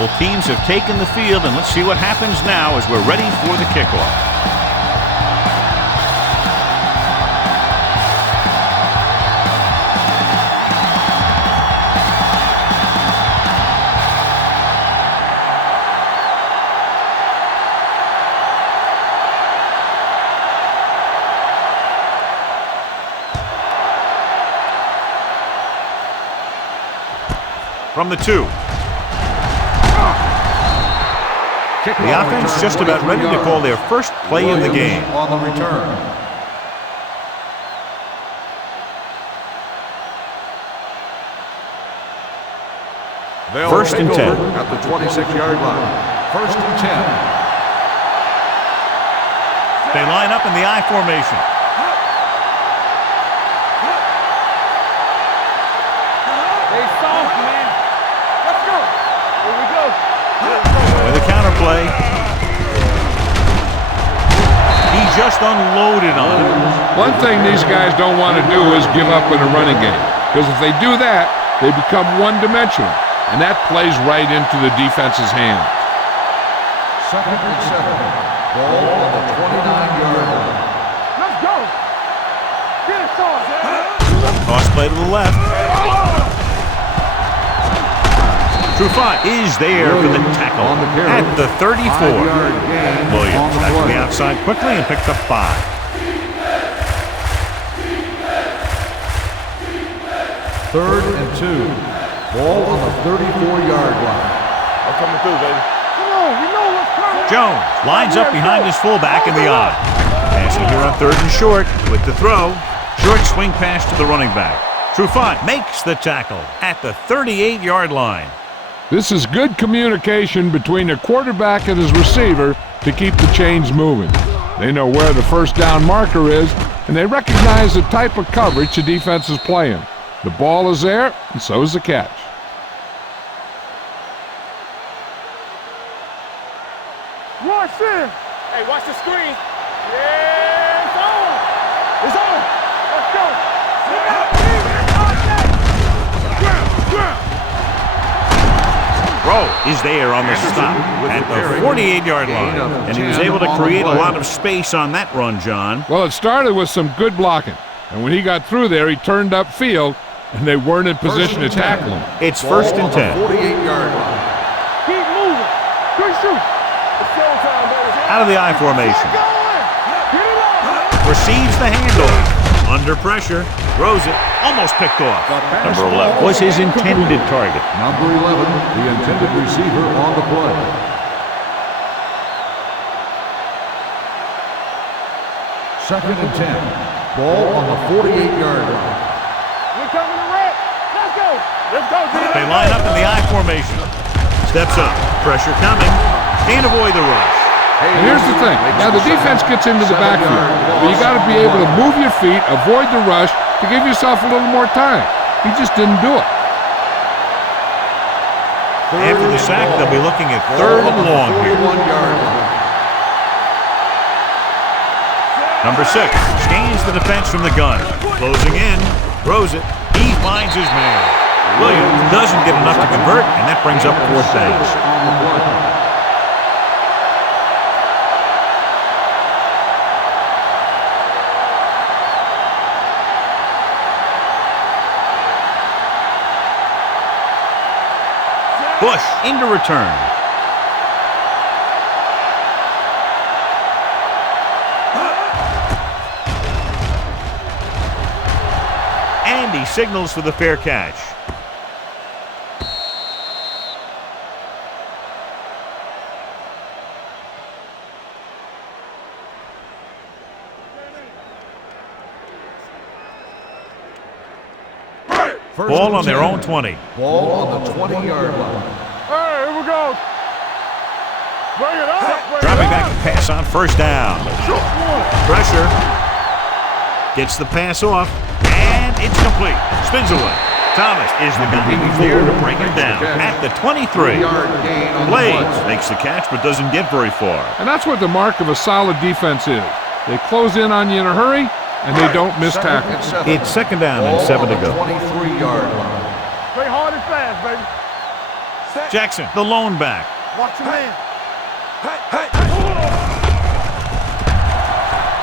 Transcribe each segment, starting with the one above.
Both teams have taken the field, and let's see what happens now as we're ready for the kickoff. From the 2. The offense just about ready to call their first play of the game. On the return. First and 10. At the 26-yard line. First and 10. They line up in the I formation. Hey, soft, man. Let's go. Here we go. With a counter play. He just unloaded on him. One thing these guys don't want to do is give up in a running game. Because if they do that, they become one-dimensional. And that plays right into the defense's hands. Second and 7. Ball on the 29-yard line. Let's go. Get it, soft. Toss play to the left. Trufant is there for the tackle at the 34. Williams back to the outside quickly and picked up 5. Third and 2. Ball on the 34-yard line. I'm coming through, baby. Come on, we know what's coming. Jones lines up behind his fullback in the I. Passing here on 3rd and short with the throw. Short swing pass to the running back. Trufant makes the tackle at the 38-yard line. This is good communication between the quarterback and his receiver to keep the chains moving. They know where the first down marker is, and they recognize the type of coverage the defense is playing. The ball is there, and so is the catch. Watch this. Hey, watch the screen. Yeah, it's on. It's on. Let's go. Rowe is there on the stop at the 48-yard line. And he was able to create a lot of space on that run, John. Well, it started with some good blocking. And when he got through there, he turned upfield, and they weren't in position to tackle him. It's first and 10. 48-yard line. Keep moving. Quick shoot. It's showtime, baby. Out of the I formation. Receives the handoff. Under pressure. Throws it. Almost picked off. Number 11 was his intended target. Number 11, the intended receiver on the play. Second and 10. Ball on the 48-yard line. We're coming to red. Let's go. Let's go, Dillon. They line up in the I formation. Steps up. Pressure coming. Can't avoid the rush. And here's the thing. Now, the defense gets into the backfield, but you got to be able to move your feet, avoid the rush, to give yourself a little more time. He just didn't do it. After the sack, they'll be looking at 3rd and long here. Number 6 scans the defense from the gun. Closing in. Throws it. He finds his man. Williams doesn't get enough to convert, and that brings up 4th down. Bush into return. And he signals for the fair catch. Ball on their own 20. Ball on the 20-yard line. Hey, here we go. Bring it up. Dropping back to pass on 1st down. Pressure. Gets the pass off. And it's complete. Spins away. Thomas is the guy there to bring him down at the 23. Blades makes the catch but doesn't get very far. And that's what the mark of a solid defense is. They close in on you in a hurry, and they don't miss tackles. It's 2nd down and 7 to go. 23-yard line. Play hard and fast, baby. Jackson, the lone back. Watch your man.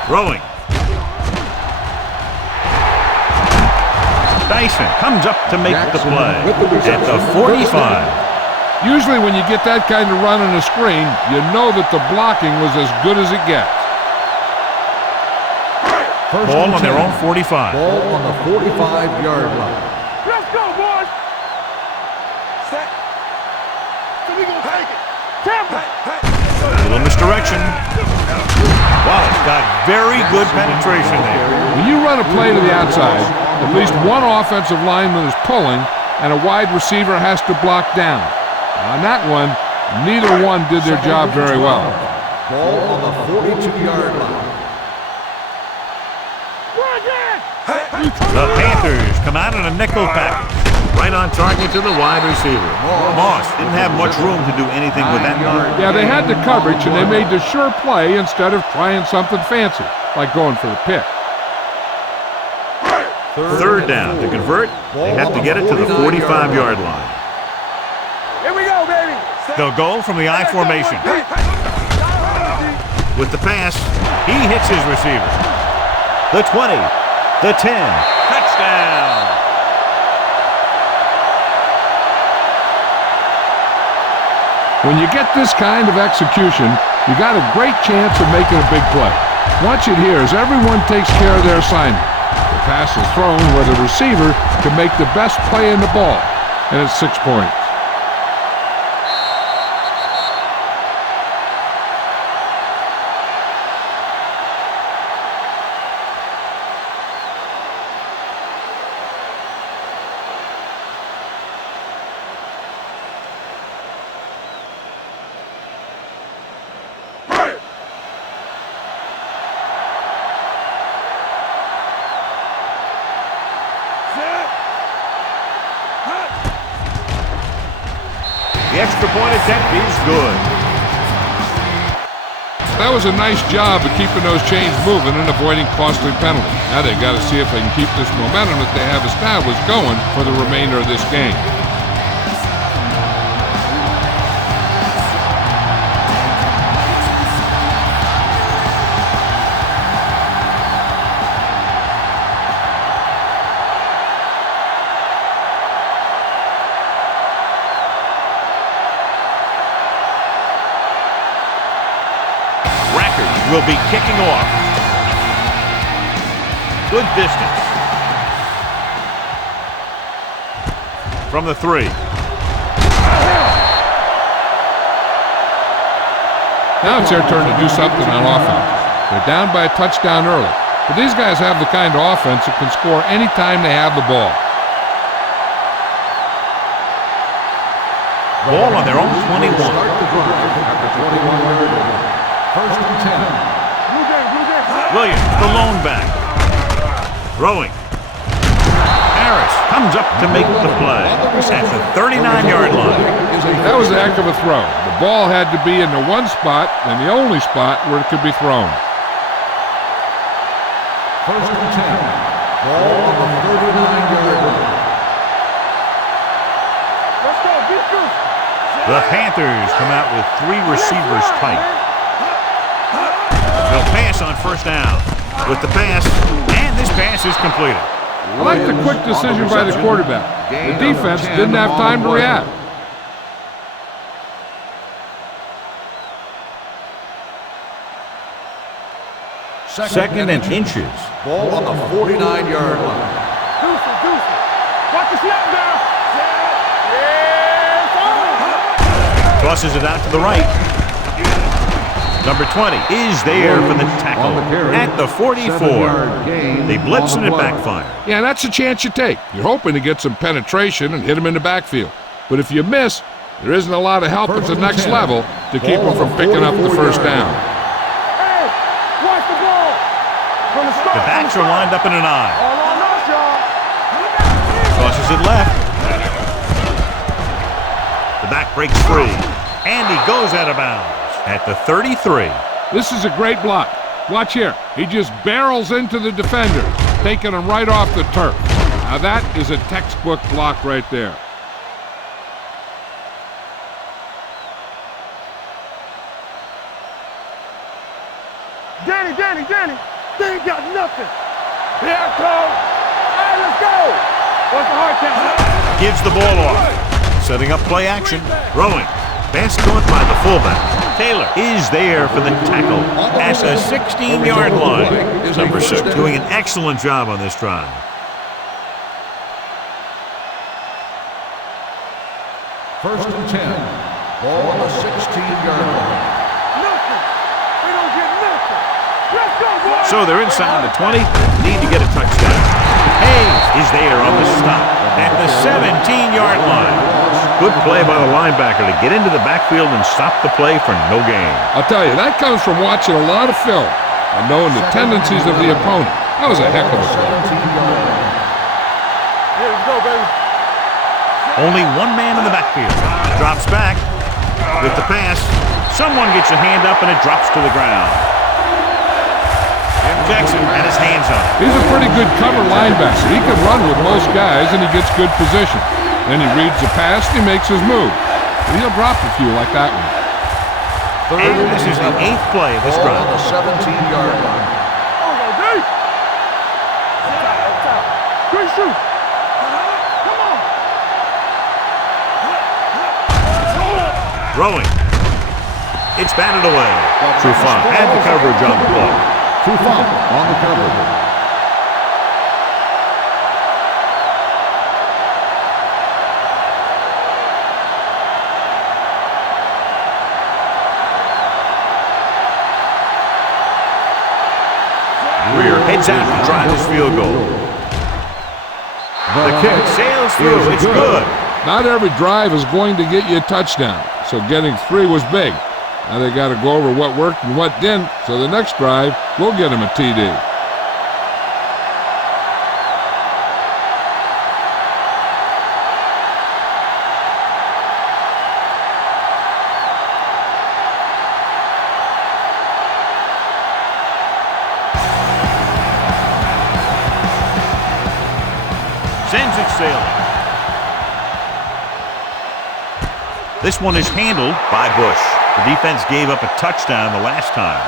Throwing. Dyson comes up to make the play at the 45. Usually when you get that kind of run on a screen, you know that the blocking was as good as it gets. Ball on their own 45. Ball on the 45-yard line. Let's go, boys. Set. So we gonna take it. Tampa. A little misdirection. Wallace got very good penetration there. When you run a play to the outside, at least one offensive lineman is pulling and a wide receiver has to block down. On that one, neither one did their job very well. Ball on the 42-yard line. The Panthers come out in a nickel package. Right on target to the wide receiver. Moss didn't have much room to do anything with that. Yeah, they had the coverage and they made the sure play instead of trying something fancy, like going for the pick. Third down. To convert, they have to get it to the 45-yard line. Here we go, baby. They'll go from the I formation. With the pass, he hits his receiver. The 20, the 10, touchdown. When you get this kind of execution, you got a great chance of making a big play. Watch it here as everyone takes care of their assignment. The pass is thrown where the receiver can make the best play in the ball, and it's 6 points. The extra point attempt is good. That was a nice job of keeping those chains moving and avoiding costly penalties. Now they've got to see if they can keep this momentum that they have established going for the remainder of this game. Will be kicking off. Good distance. From the 3. Now it's their turn to do something on offense. They're down by a touchdown early, but these guys have the kind of offense that can score anytime they have the ball. Ball on their own 21. Start the drive at the 21-yard line. First and 10. Williams, the lone back. Throwing. Harris comes up to make the play at the 39-yard line. That was a heck of a throw. The ball had to be in the one spot and the only spot where it could be thrown. First and 10. Ball on the 39-yard line. Let's go, defense. The Panthers come out with 3 receivers tight. They'll pass on first down. With the pass, and this pass is completed. I like the quick decision by the quarterback. The defense didn't have time to react. Second and inches. Ball on the 49-yard line. Deuce. Watch the snap down. Tosses it out to the right. Number 20 is there for the tackle at the 44. They blitz and it backfire. Yeah, that's a chance you take. You're hoping to get some penetration and hit him in the backfield. But if you miss, there isn't a lot of help at the next level to keep them from picking up the first down. Hey, watch the ball. The backs are lined up in an I. Tosses it left. The back breaks free, and he goes out of bounds at the 33. This is a great block. Watch here. He just barrels into the defender, taking him right off the turf. Now that is a textbook block right there. Danny. They ain't got nothing. Here it comes. All right, let's go. What's the hard count? Gives the ball off. Setting up play action. Throwing. Pass caught by the fullback. Taylor is there for the tackle at the 16-yard line. Number 6 doing an excellent job on this drive. First and 10. Ball on the 16-yard line. Nothing. They don't get nothing. Let's go, boys. So they're inside the 20. Need to get a touchdown. Hayes is there on the stop at the 17-yard line. Good play by the linebacker to get into the backfield and stop the play for no gain. I'll tell you, that comes from watching a lot of film and knowing the tendencies of the opponent. That was a heck of a play. Here we go, baby. Only one man in the backfield. Drops back with the pass. Someone gets a hand up and it drops to the ground. Jackson had his hands on it. He's a pretty good cover linebacker. He can run with most guys and he gets good position. Then he reads the pass and he makes his move. But he'll drop a few like that one. And this is the 8th play of this drive. On the 17-yard line. Oh, no, deep. Good shoot. Come on. Throwing. It's batted away. Trufant had the coverage on the play. Trufant on the coverage. Greer heads out to drive his field goal. The kick sails through. It's good. Not every drive is going to get you a touchdown, so getting 3 was big. Now they got to go over what worked and what didn't, so the next drive will get him a TD. Sends it sailing. This one is handled by Bush. The defense gave up a touchdown the last time.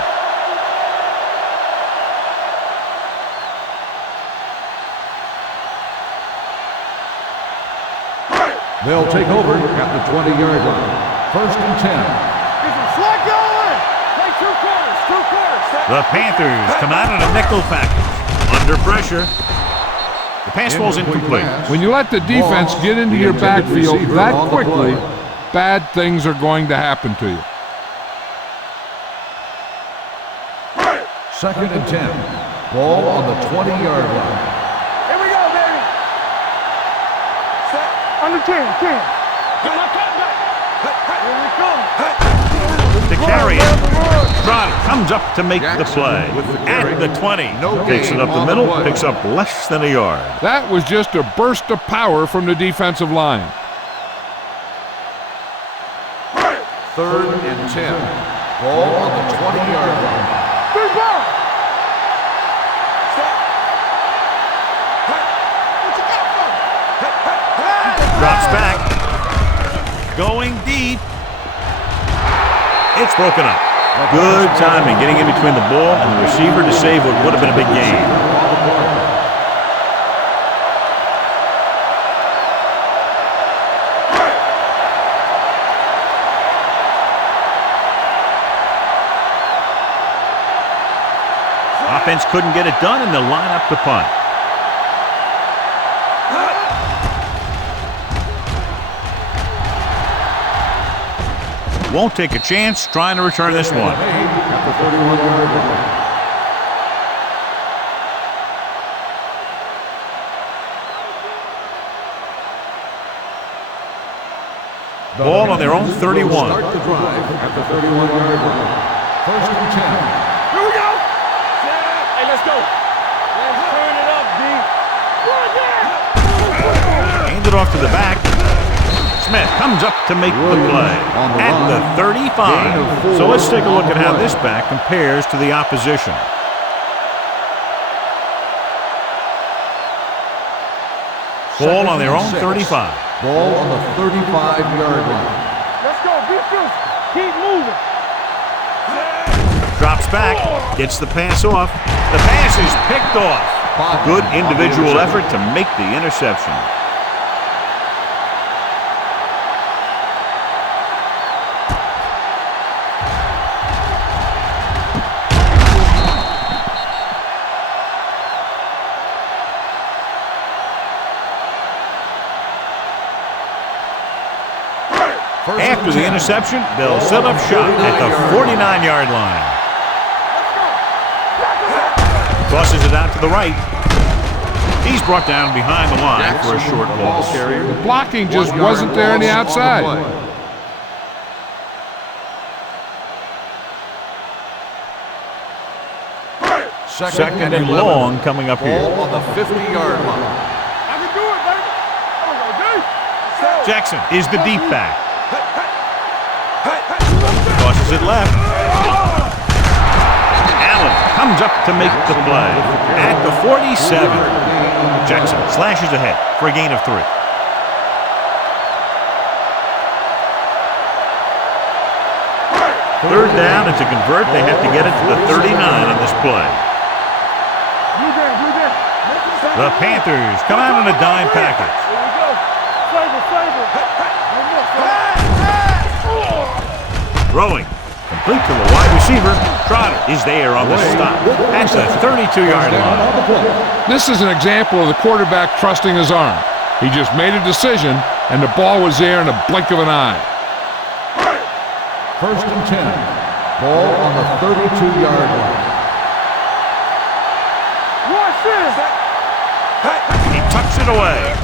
They'll take over at the 20-yard line. First and 10. Get some slack going. Play 2 quarters. 2 quarters. The Panthers come out in a nickel package. Under pressure. The pass ball's incomplete. When you let the defense get into your backfield that quickly, bad things are going to happen to you. Second and 10. Ball on the 20-yard line. Here we go, baby. Set. Under 10. Get my cutback. Here we come. To carry it. Trot comes up to make the play. At the 20. Takes it up the middle. Picks up less than a yard. That was just a burst of power from the defensive line. Third and 10. Ball on the 20-yard line. Big ball. Drops back. Going deep. It's broken up. Good timing getting in between the ball and the receiver to save what would have been a big gain. Offense couldn't get it done, and they'll line up to punt. Won't take a chance trying to return this one. At the 31-yard line. Ball on their own 31. Start the drive at the 31-yard line. First and 10. Here we go. Hey, let's go. Let's turn it up, D. Run there. Hand it off to the back. Smith comes up to make the play at the 35. So let's take a look at how this back compares to the opposition. Ball on their own 35. Ball on the 35-yard line. Let's go. Be physical. Keep moving. Drops back, gets the pass off. The pass is picked off. Good individual effort to make the interception. After the interception, they'll set up shop at the 49-yard line. Tosses it out to the right. He's brought down behind the line for a short loss. The blocking just wasn't there on the outside. Second and long coming up here. Ball on the 50-yard line. I can do it, baby. Come on, D. Jackson is the deep back. Tosses it left. Allen comes up to make the play. At the 47. Jackson slashes ahead for a gain of 3. Third down, and to convert, they have to get it to the 39 on this play. The Panthers come out in a dime package. Here we go. Throwing. Complete to the wide receiver. Trotter is there on the stop. That's the 32-yard line. This is an example of the quarterback trusting his arm. He just made a decision, and the ball was there in a blink of an eye. First and 10. Ball on the 32-yard line. Watch this. He tucks it away.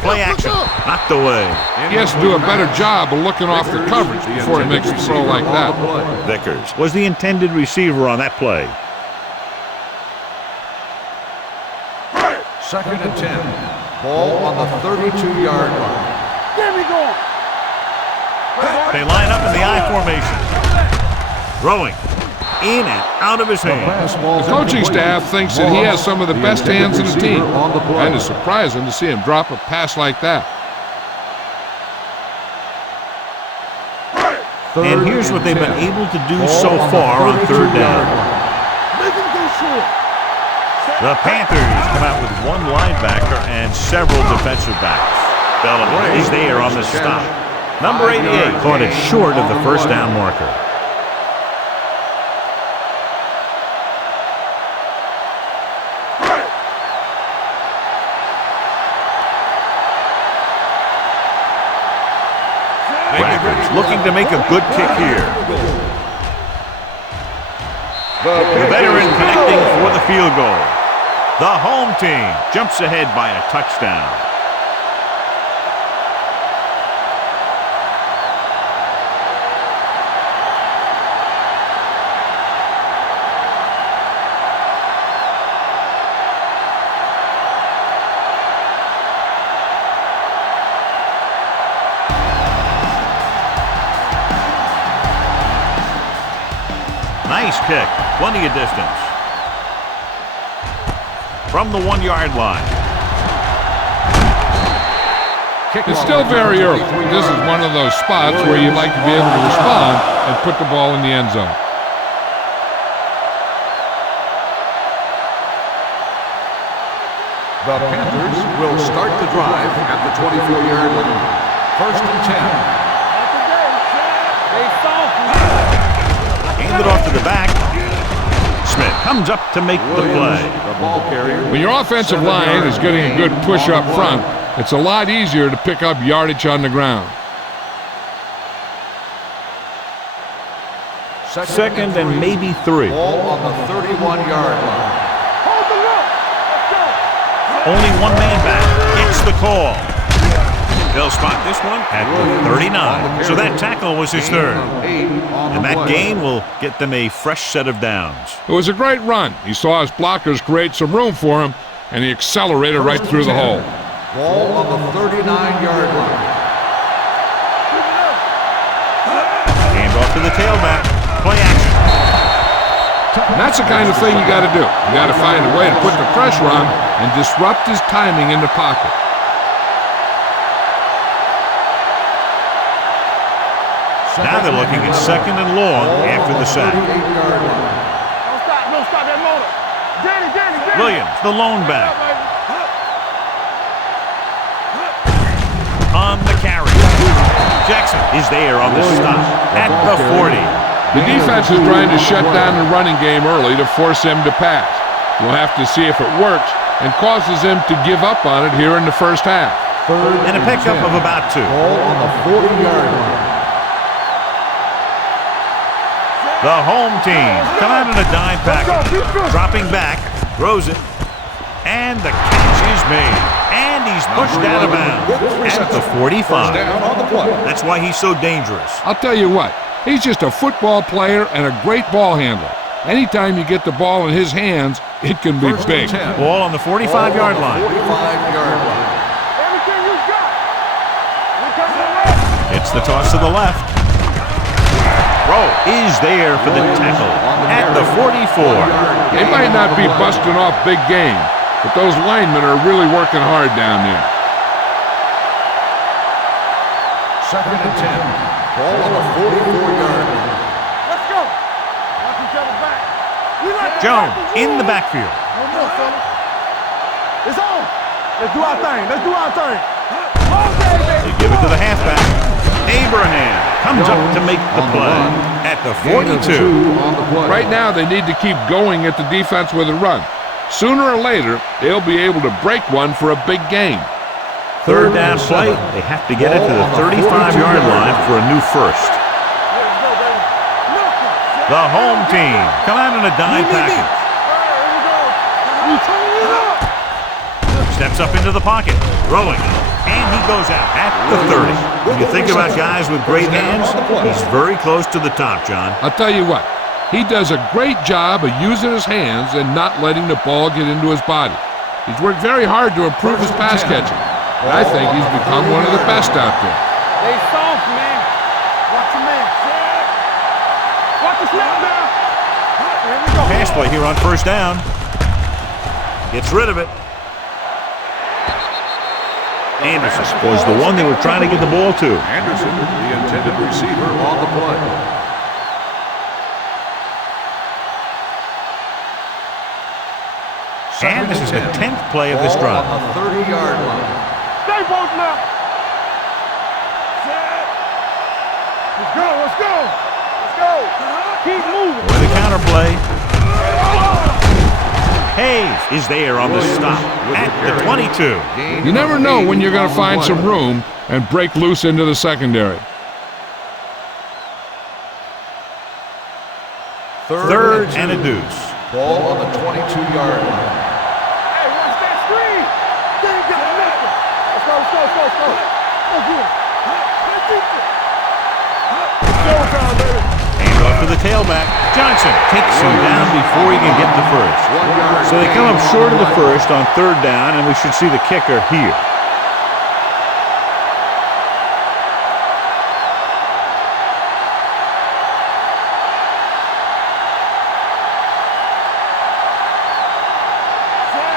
Play action. Knocked away. He has to do a better job of looking off the coverage before he makes a throw like that. Vickers was the intended receiver on that play. Second and 10. Ball on the 32-yard line. There we go. They line up in the I formation. Throwing. In and out of his hands. The coaching staff thinks that he has some of the best hands in the team, and it's surprising to see him drop a pass like that. And here's what they've been able to do so far on third down. The Panthers come out with one linebacker and several defensive backs. Dillon is there on the stop. Number 88 caught it short of the first down marker. Looking to make a good kick here. The veteran connecting for the field goal. The home team jumps ahead by a touchdown. Nice kick, plenty of distance. From the 1-yard line. It's still very early. This is one of those spots where you'd like to be able to respond and put the ball in the end zone. The Panthers will start the drive at the 24-yard line. First and 10. Hand it off to the back. Smith comes up to make the play. When your offensive line is getting a good push up front, it's a lot easier to pick up yardage on the ground. Second and maybe 3. Ball on the 31-yard line. Only one man back. Gets the call. They'll spot this one at the 39. So that tackle was his third. And that gain will get them a fresh set of downs. It was a great run. He saw his blockers create some room for him, and he accelerated right through the hole. Ball on the 39-yard line. Hand off to the tailback. Play action. And that's the kind of thing you got to do. You got to find a way to put the pressure on and disrupt his timing in the pocket. Now they're looking at 2nd and long after the sack. Don't stop that motor. Danny. Williams, the lone back. On the carry. Jackson is there on the stop at the 40. The defense is trying to shut down the running game early to force him to pass. We'll have to see if it works and causes him to give up on it here in the first half. And a pickup of about 2. Ball on the 40-yard line. The home team come out in a dime package. Dropping back, throws it, and the catch is made. And he's pushed out of bounds at the 45. That's why he's so dangerous. I'll tell you what, he's just a football player and a great ball handler. Anytime you get the ball in his hands, it can be big. Ball on the 45-yard line. 45-yard line. Everything you got. It's the toss to the left. Throw is there for the tackle at the 44. They might not be busting off big game, but those linemen are really working hard down there. 2nd and 10. Ball on the 44-yard line. Let's go. Watch each other back. Jones in the backfield. No more, fellas. It's on. Let's do our thing. They give it to the halfback. Abraham comes up to make the play at the 42. On the play. Right now, they need to keep going at the defense with a run. Sooner or later, they'll be able to break one for a big game. 3rd down play. They have to get it to the 35-yard line for a new first. The home team come out in a dime package. Steps up into the pocket, throwing, and he goes out at the 30. When you think about guys with great hands, he's very close to the top, John. I'll tell you what, he does a great job of using his hands and not letting the ball get into his body. He's worked very hard to improve his pass catching, and I think he's become one of the best out there. They soft, man. Watch your man. Watch the snap now. Here we go. Pass play here on 1st down. Gets rid of it. Anderson was the one they were trying to get the ball to. Anderson, the intended receiver on the play. And this is the 10th play of this drive. On the 30-yard line. Stay both now. Let's go. Keep moving. With the counter play. Hayes is there on the stop at the 22. You never know when you're going to find some room and break loose into the secondary. 3rd and a deuce. Ball on the 22-yard line. Hey, watch that screen. They ain't got nothing. Let's go. Let's do it. Go time, baby. Hand off to the tailback. Johnson takes him down before he can get the first. So they come up short of the first on 3rd down, and we should see the kicker here.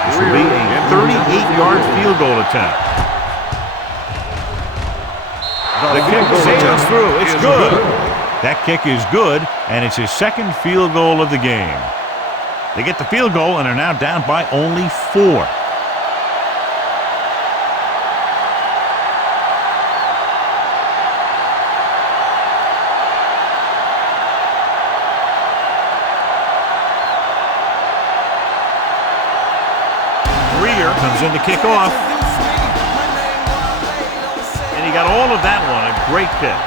This will be a 38-yard field goal attempt. The kick sails through. It's good. That kick is good, and it's his 2nd field goal of the game. They get the field goal and are now down by only 4. Greer comes in to kick off. And he got all of that one. A great kick.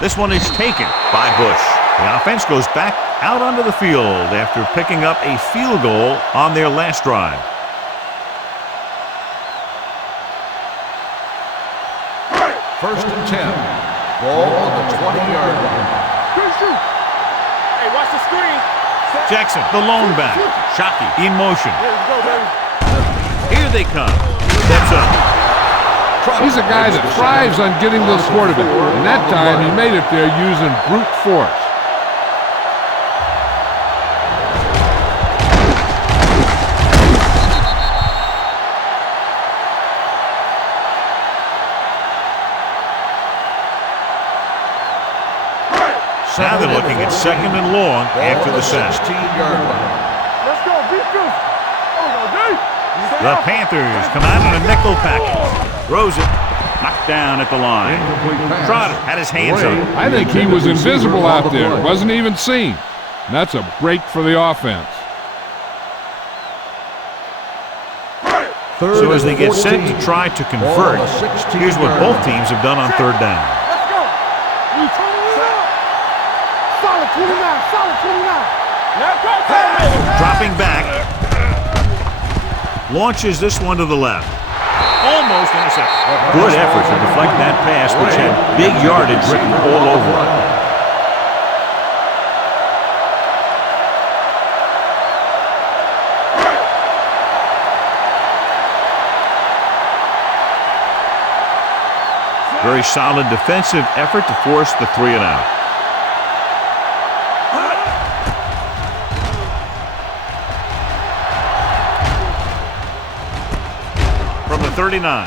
This one is taken by Bush. The offense goes back out onto the field after picking up a field goal on their last drive. First and 10. Ball on the 20-yard line. Hey, watch the screen. Jackson, the lone back. Shockey in motion. Here we go, baby. Here they come. Steps up. He's a guy that thrives on getting to the quarterback, and that time he made it there using brute force. Now they're looking at 2nd and long after the sack. 16-yard line. Let's go, defense. The Panthers come out in a nickel package. Throws it. Knocked down at the line. Trotter had his hands up. I think he was invisible out there. Wasn't even seen. And that's a break for the offense. So as they get set to try to convert, here's what both teams have done on 3rd down. Let's go. We turn it up. Solid 29, solid 29. Now go, Dropping back. Launches this one to the left. Almost intercepted. Good effort to deflect that pass, which had big yardage written all over it. Very solid defensive effort to force the 3 and out. From the 39.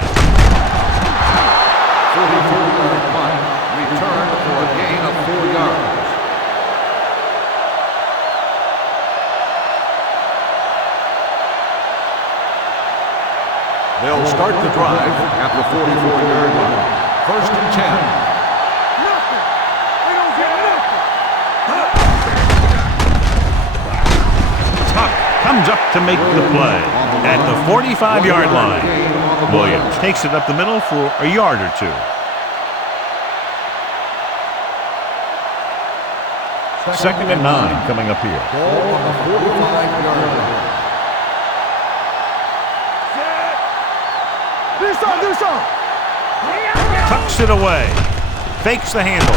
44-yard punt. Return for a gain of 4 yards. They'll start the drive at the 44-yard line. 1st and 10. Nothing. We don't get nothing. Tuck comes up to make the play at the 45-yard line. Williams takes it up the middle for a yard or 2. 2nd and 9 coming up here. Ball on the 45-yard line. Do so. Tucks it away. Fakes the handle.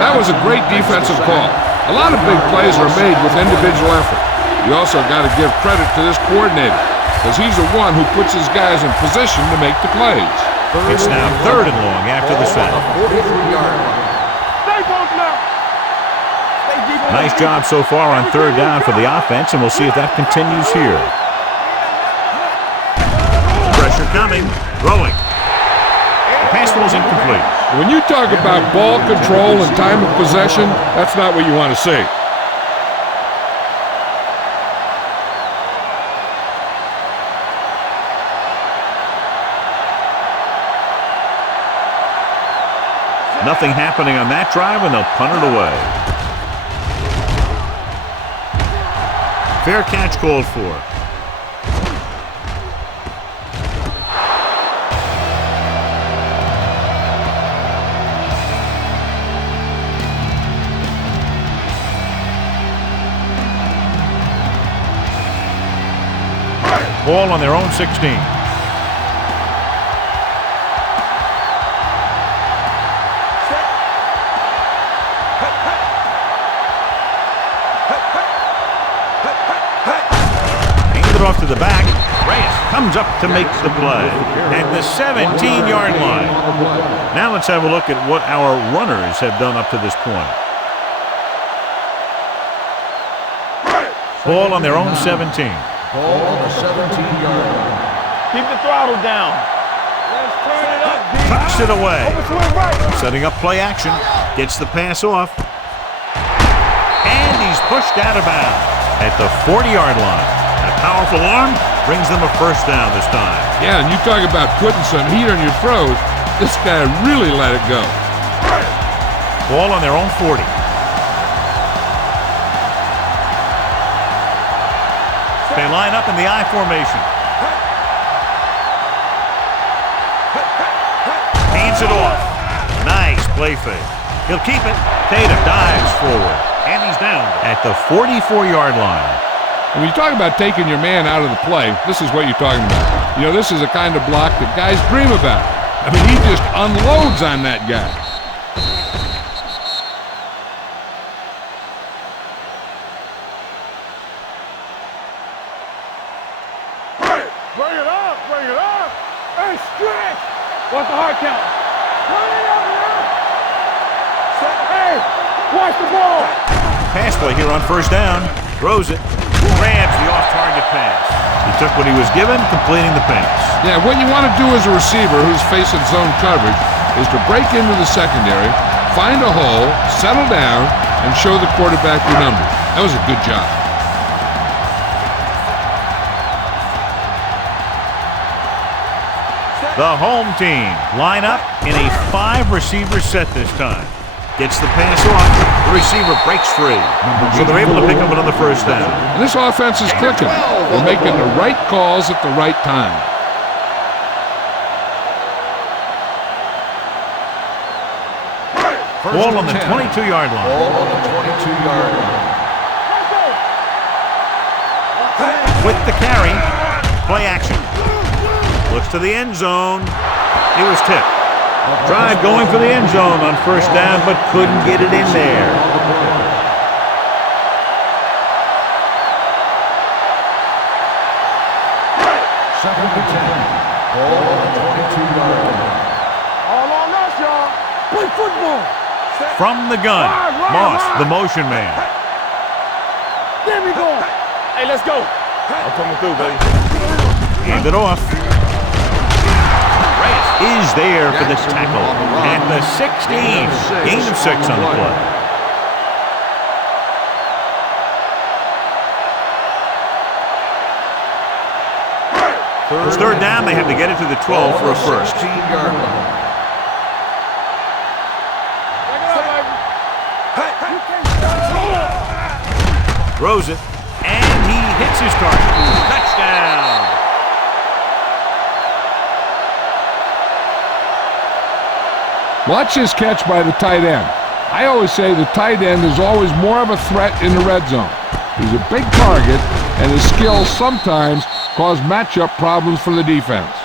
That was a great defensive call. A lot of big plays are made with individual effort. You also got to give credit to this coordinator, because he's the one who puts his guys in position to make the plays. It's now 3rd and long after the sack. 43-yard line. Stay both now. Nice job so far on 3rd down for the offense, and we'll see if that continues here. Pressure coming. Throwing. The pass was incomplete. When you talk about ball control and time of possession, that's not what you want to see. Nothing happening on that drive, and they'll punt it away. Fair catch called for. Ball on their own 16. Off to the back. Reyes comes up to make the play at the 17-yard line. Now let's have a look at what our runners have done up to this point. Ball on their own 17. Ball on the 17-yard line. Keep the throttle down. Let's turn it up. Tucks it away. Overswing right. Setting up play action. Gets the pass off. And he's pushed out of bounds at the 40-yard line. That powerful arm brings them a 1st down this time. Yeah, and you talk about putting some heat on your throws. This guy really let it go. Ball on their own 40. They line up in the I formation. Hands it off. Nice play fake. He'll keep it. Tatum dives forward. And he's down at the 44-yard line. When you talk about taking your man out of the play, this is what you're talking about. You know, this is the kind of block that guys dream about. I mean, he just unloads on that guy. Bring it up, bring it up. Hey, stretch. What's the hard count? Bring it up now. Hey, watch the ball. Pass play here on 1st down. Throws it. Grabs the off-target pass. He took what he was given, completing the pass. Yeah, what you want to do as a receiver who's facing zone coverage is to break into the secondary, find a hole, settle down, and show the quarterback your number. That was a good job. The home team line up in a 5-receiver set this time. Gets the pass off. The receiver breaks free. So they're able to pick up another first down. And this offense is clicking. They're making the right calls at the right time. Ball on the 22-yard line. Ball on the 22-yard line. With the carry, play action. Looks to the end zone. He was tipped. Drive going for the end zone on first down, but couldn't get it in there. Second and 10. Ball on the 22-yard line. All on us, y'all. Play football. From the gun, Moss, the motion man. There we go. Hey, let's go. I'm coming through, baby. Hand it off. Is there for the tackle at the 16. Gain of 6 on the play. It's third down. They have to get it to the 12 for a first. 16-yard line. Throws it, and he hits his target. Touchdown. Watch this catch by the tight end. I always say the tight end is always more of a threat in the red zone. He's a big target, and his skills sometimes cause matchup problems for the defense.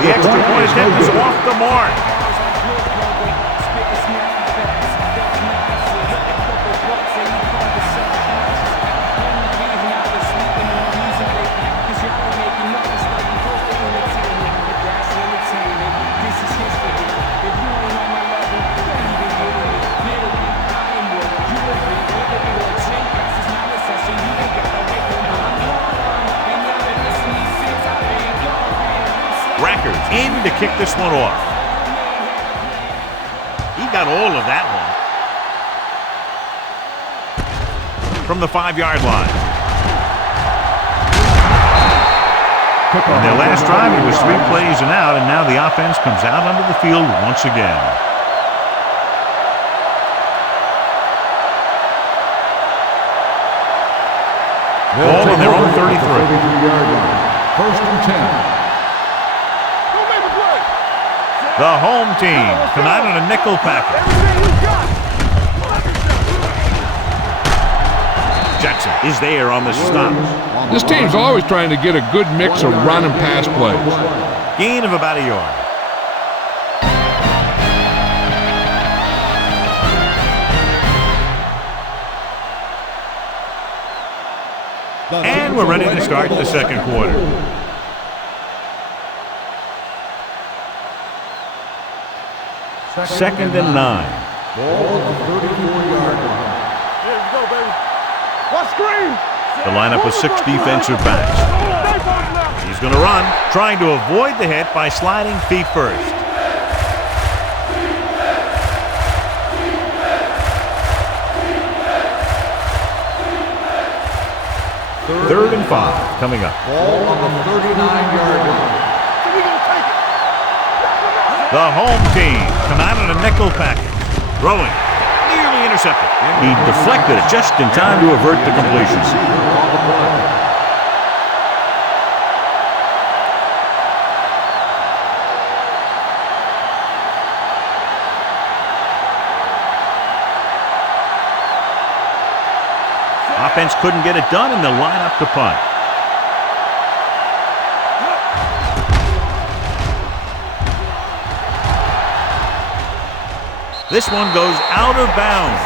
The extra point attempt is off the mark. In to kick this one off. He got all of that one. From the 5-yard line. On their last drive, it was 3 plays and out, and now the offense comes out onto the field once again. Ball on their own 33. 33-yard line. First and 10. The home team come out on a nickel package. Jackson is there on the stop. This team's always trying to get a good mix of run and pass plays. Gain of about a yard. And we're ready to start the second quarter. Second and 9. Ball on the 34-yard line. Here we go, baby. What screen? The lineup with 6 defensive backs. He's going to run, trying to avoid the hit by sliding feet first. Third and 5 coming up. Ball on the 39-yard line. The home team come out on a nickel package. Throwing. Nearly intercepted. He deflected it just in time to avert the completion. Offense couldn't get it done, and they'll line up to punt. This one goes out of bounds.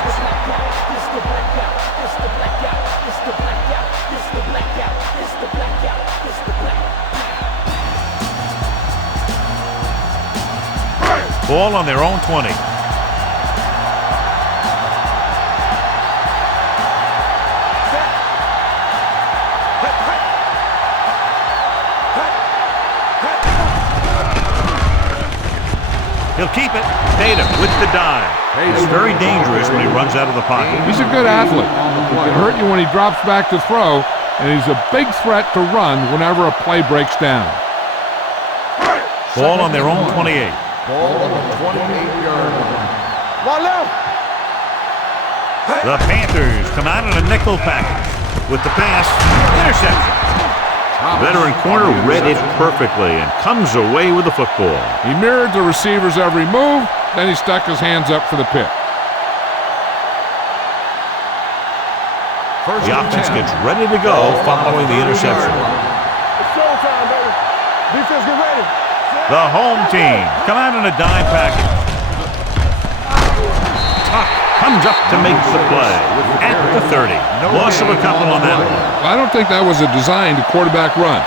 Ball on their own 20. He'll keep it. Tatum with the dive. He's very dangerous when he runs out of the pocket. He's a good athlete. He can hurt you when he drops back to throw, and he's a big threat to run whenever a play breaks down. Ball on their own 28. Ball on the 28-yard line. One left. The Panthers come out in a nickel package with the pass. Interception. Veteran corner read it perfectly and comes away with the football. He mirrored the receiver's every move, then he stuck his hands up for the pick. The offense gets ready to go following the interception. It's showtime, baby. Defense, get ready. The home team come out in a dime package. Tuck comes up to make the play at the 30. Loss of a couple on that one. I don't think that was a designed quarterback run,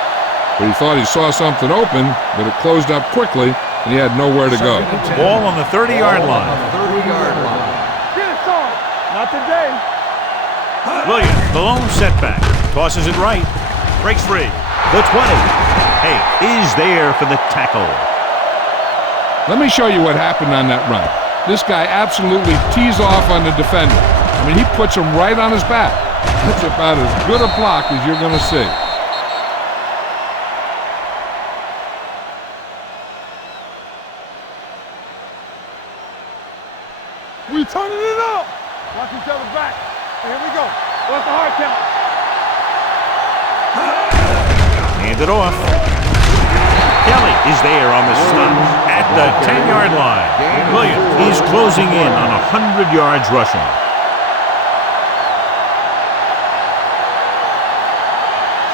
but he thought he saw something open, but it closed up quickly, and he had nowhere to go. Ball on the 30-yard line. Get it, son. Not today. Williams, the lone setback, tosses it right, breaks free. The 20. Hey, is there for the tackle. Let me show you what happened on that run. This guy absolutely tees off on the defender. I mean, he puts him right on his back. That's about as good a block as you're going to see. We turning it up. Watch each other back. Here we go. What's the hard count? Hand it off. Kelly is there on the stop at the 10-yard line. Williams, he's closing in on 100 yards rushing.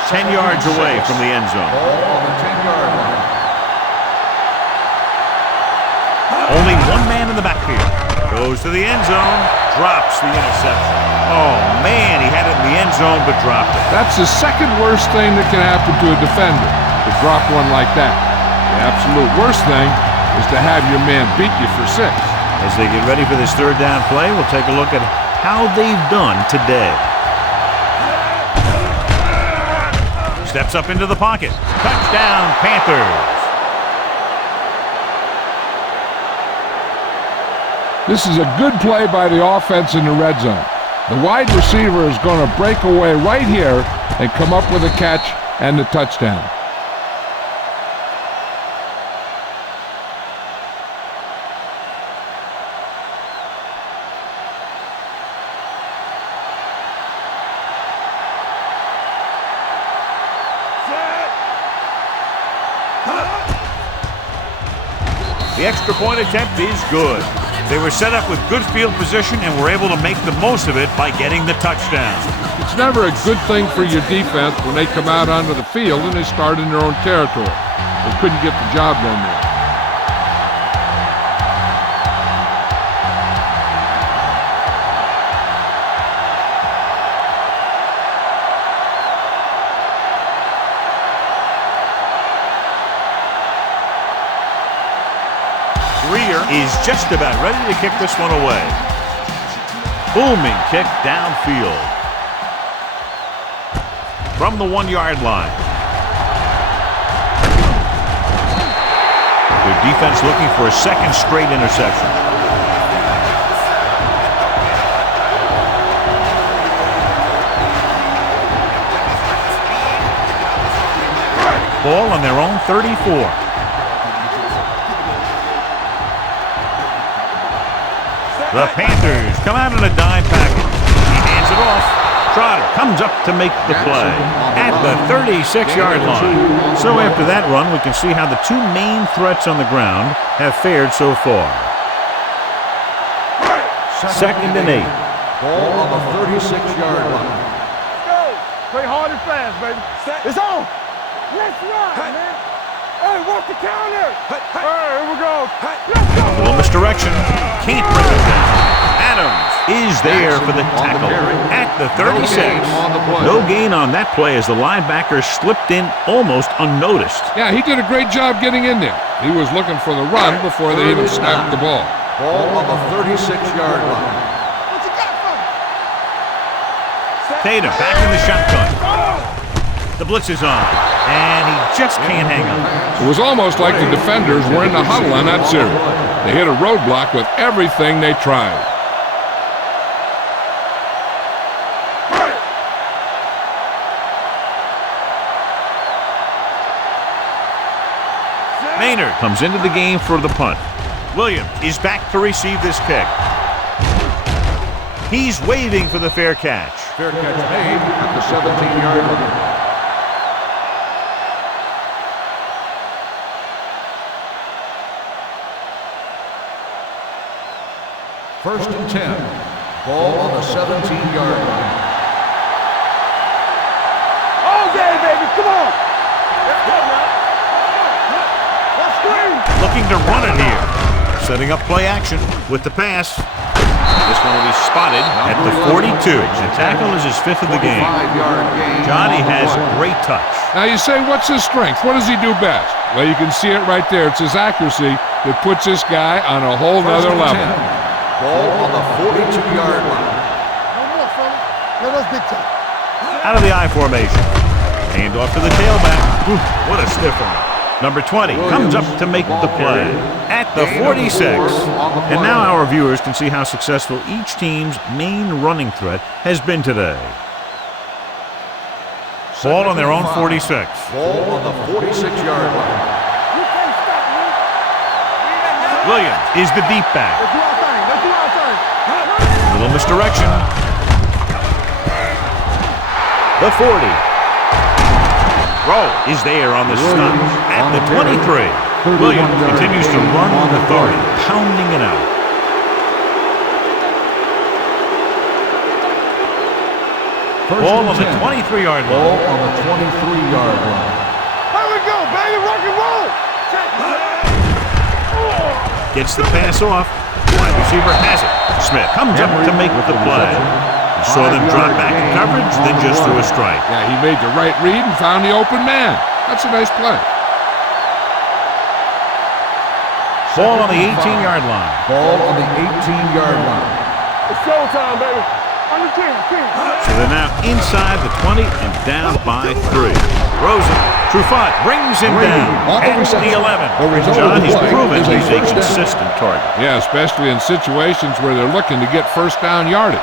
Ten yards away from the end zone. Ball on the 10-yard line. Only one man in the backfield. Goes to the end zone, drops the interception. Oh, man, he had it in the end zone but dropped it. That's the second worst thing that can happen to a defender, to drop one like that. The absolute worst thing is to have your man beat you for 6. As they get ready for this third down play, we'll take a look at how they've done today. Steps up into the pocket. Touchdown, Panthers. This is a good play by the offense in the red zone. The wide receiver is going to break away right here and come up with a catch and the touchdown. The extra point attempt is good. They were set up with good field position and were able to make the most of it by getting the touchdown. It's never a good thing for your defense when they come out onto the field and they start in their own territory. They couldn't get the job done there. Is just about ready to kick this one away. Booming kick downfield. From the 1-yard line. Their defense looking for a second straight interception. Ball on their own 34. The Panthers come out in a dime package. He hands it off. Trotter comes up to make the play at the 36-yard line. So after that run, we can see how the two main threats on the ground have fared so far. 2nd and 8. Ball on the 36-yard line. Let's go. Play hard and fast, baby. It's on. Let's run, man. Hey, watch the counter. Hey, here we go. Let's go. A little misdirection. Can't bring it down. Adams is there for the tackle at the 36. No gain on that play as the linebacker slipped in almost unnoticed. Yeah, he did a great job getting in there. He was looking for the run before they even snapped the ball. Ball on the 36-yard line. Tatum back in the shotgun. The blitz is on, and he just can't hang on. It was almost like the defenders were in the huddle on that series. They hit a roadblock with everything they tried. Maynard comes into the game for the punt. Williams is back to receive this kick. He's waving for the fair catch. Fair catch made at the 17-yard line. First and 10. Ball on the 17-yard line. All day, baby. Come on. Let's go now. Let's scream. Looking to run it here. Setting up play action with the pass. This one will be spotted at the 42. The tackle is his 5th of the game. Johnny has great touch. Now you say, what's his strength? What does he do best? Well, you can see it right there. It's his accuracy that puts this guy on a whole nother level. Ball on the 42-yard line. No more, fella. Let us big time. Out of the I formation. Hand off to the tailback. Ooh, what a stiff one. Number 20 comes up to make the play at the 46. And now our viewers can see how successful each team's main running threat has been today. Ball on their own 46. Ball on the 46-yard line. You can't stop me. Williams is the deep back. Let's do our thing. Let's do our thing. Little misdirection. The 40. Roll is there on the stop at the 23. Williams continues to run with authority, pounding it out. Ball on the 23-yard line. Ball on the 23-yard line. Here we go, baby. Rock and roll. Gets the pass off. Wide receiver has it. Smith comes up to make the play. He saw them drop back in coverage, then just threw a strike. Yeah, he made the right read and found the open man. That's a nice play. Ball on the 18-yard line. Ball on the 18-yard line. It's showtime, baby. On the team. So they're now inside the 20 and down by 3. Rosen, Trufant brings him down at the 11. John, he's proven he's a consistent target. Yeah, especially in situations where they're looking to get first down yardage.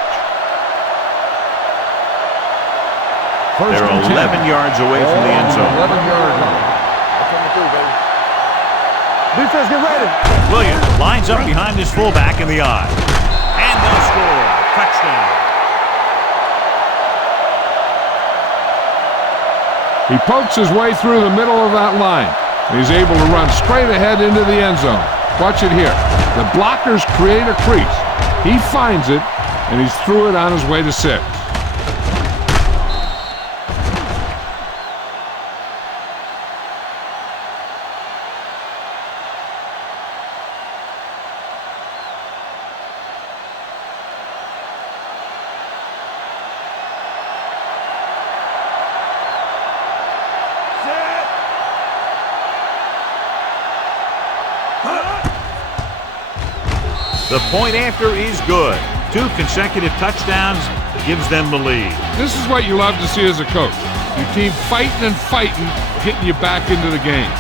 They're 11 yards away from the end zone. 11-yard line. Coming through, baby. Defense, get ready. Williams lines up behind his fullback in the I. And they'll score. Touchdown. He pokes his way through the middle of that line. He's able to run straight ahead into the end zone. Watch it here. The blockers create a crease. He finds it, and he's through it on his way to 6. The point after is good. 2 consecutive touchdowns gives them the lead. This is what you love to see as a coach. Your team fighting and fighting, getting you back into the game.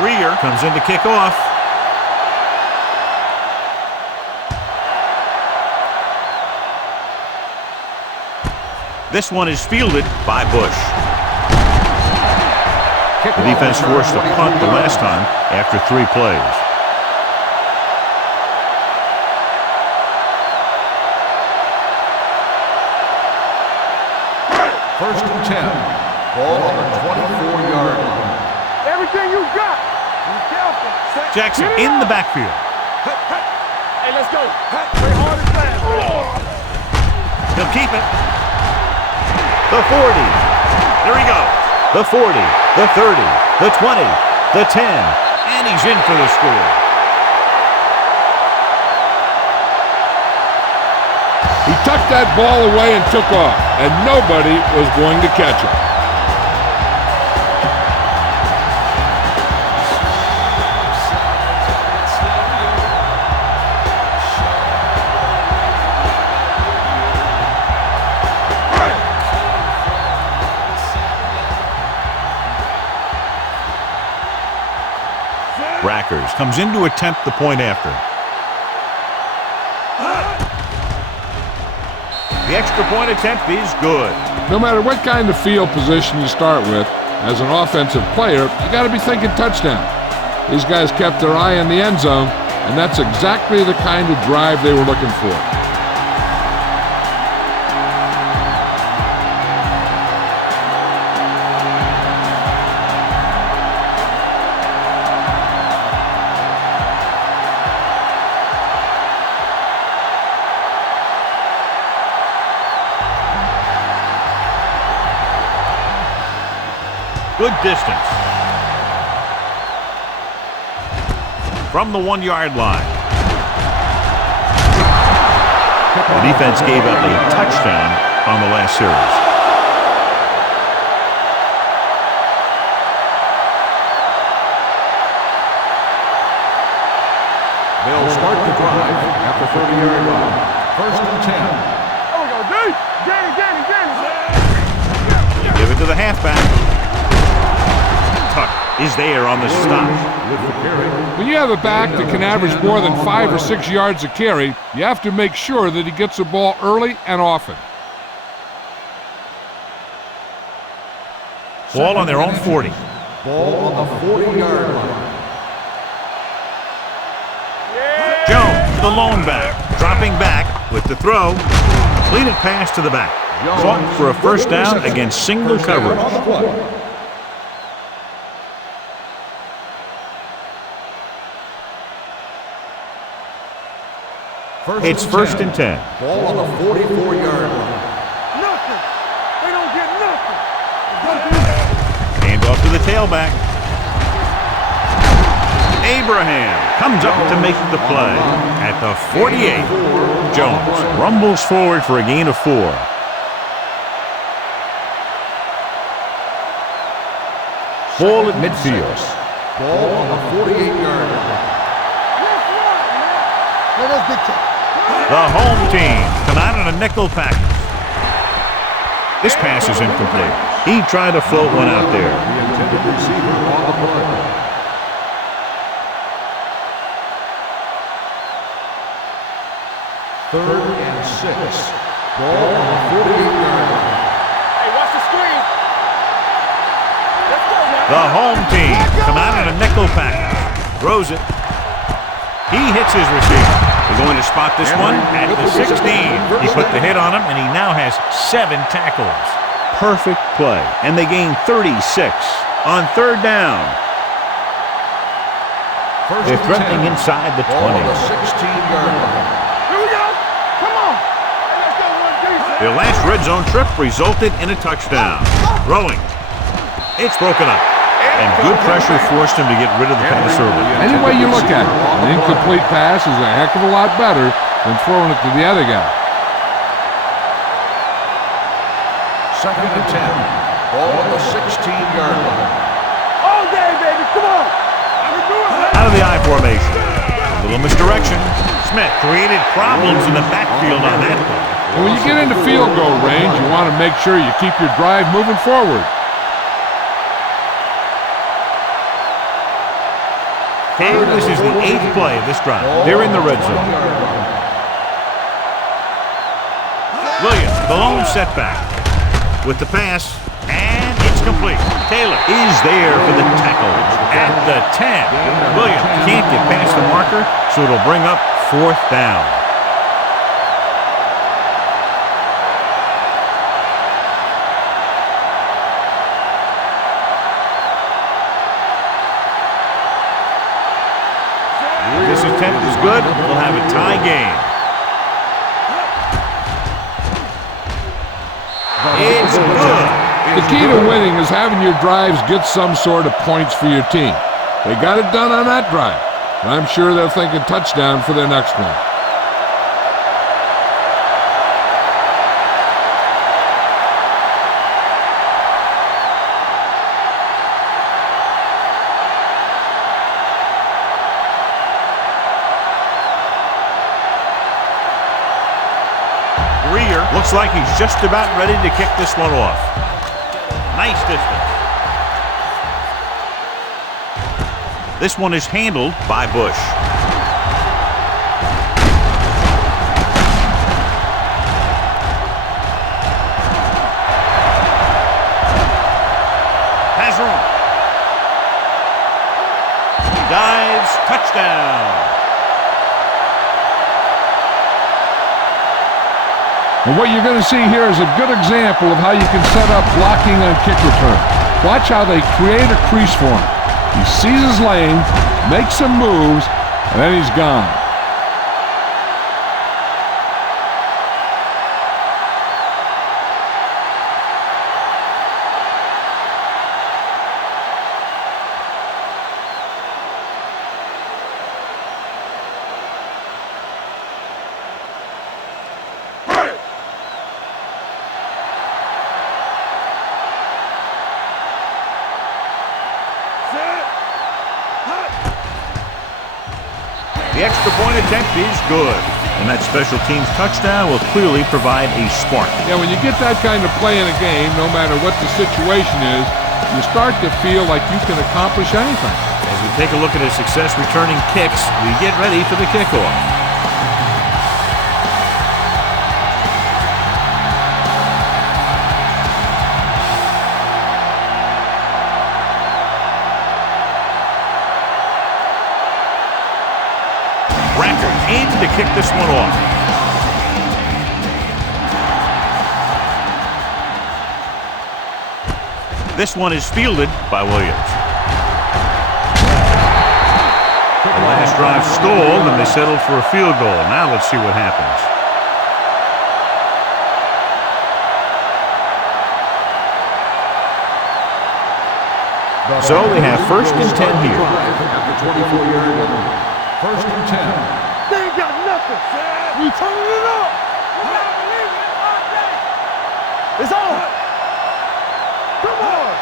Greer comes in to kick off. This one is fielded by Bush. The defense forced a punt the last time after 3 plays. First and 10. Ball on the 24-yard line. Everything you got. Be careful. Jackson in the backfield. Hey, let's go. Play hard and fast. He'll keep it. The 40. There he goes. The 40, the 30, the 20, the 10, and he's in for the score. He tucked that ball away and took off, and nobody was going to catch him. Rackers comes in to attempt the point after. The extra point attempt is good. No matter what kind of field position you start with, as an offensive player, you got to be thinking touchdown. These guys kept their eye on the end zone, and that's exactly the kind of drive they were looking for. Good distance. From the 1-yard line. The defense gave up a touchdown on the last series. They'll start the drive at the 30-yard line. First and 10. There we go, D. Danny. Give it to the halfback. Tuck is there on the stop. When you have a back that can average more than 5 or 6 yards a carry, you have to make sure that he gets the ball early and often. Ball on their own 40. Ball on the 40-yard line. Jones, the lone back, dropping back with the throw. Completed pass to the back. Caught for a first down against single coverage. It's first and 10. Ball on the 44-yard line. Nothing. They don't get nothing. Hand off to the tailback. Abraham comes up to make the play at the 48. Jones rumbles forward for a gain of 4. Ball at midfield. Ball on the 48-yard line. The home team come out in a nickel package. This pass is incomplete. He tried to float one out there. The intended receiver on the play. Third and 6. Ball on the 48-yard line. Hey, watch the screen. Let's go, man. The home team come out in a nickel package. Throws it. He hits his receiver. They're going to spot this one at the 16. He put the hit on him, and he now has 7 tackles. Perfect play. And they gain 36 on third down. They're threatening inside the 20. Ball on the 16-yard line. Here we go. Come on. Hey, let's go, one piece. Their last red zone trip resulted in a touchdown. Throwing. It's broken up. And good pressure forced him to get rid of the pass early. Any way you look at it, an incomplete pass is a heck of a lot better than throwing it to the other guy. Second and 10. Ball on the 16-yard line. All day, baby. Come on. I can do it, man. Out of the I formation. A little misdirection. Smith created problems in the backfield on that play. And when you get into field goal range, you want to make sure you keep your drive moving forward. And this is the 8th play of this drive. They're in the red zone. Williams, the lone setback. With the pass, and it's complete. Taylor is there for the tackle at the 10. Williams can't get past the marker, so it'll bring up 4th down. This attempt is good. We'll have a tie It's good. The key to winning is having your drives get some sort of points for your team. They got it done on that drive. And I'm sure they're thinking touchdown for their next one. Looks like he's just about ready to kick this one off. Nice distance. This one is handled by Bush. Has room. Dives, touchdown. And what you're going to see here is a good example of how you can set up blocking on kick return. Watch how they create a crease for him. He sees his lane, makes some moves, and then he's gone. The extra point attempt is good. And that special teams touchdown will clearly provide a spark. Yeah, when you get that kind of play in a game, no matter what the situation is, you start to feel like you can accomplish anything. As we take a look at his success returning kicks, we get ready for the kickoff. In to kick this one off. This one is fielded by Williams. The last drive stalled and they settled for a field goal. Now let's see what happens. So they have 1st and 10 here. At the 24-yard line. 1st and 10. They ain't got nothing, Sam. We turning it up. We're not believing it all day. It's on. Come on.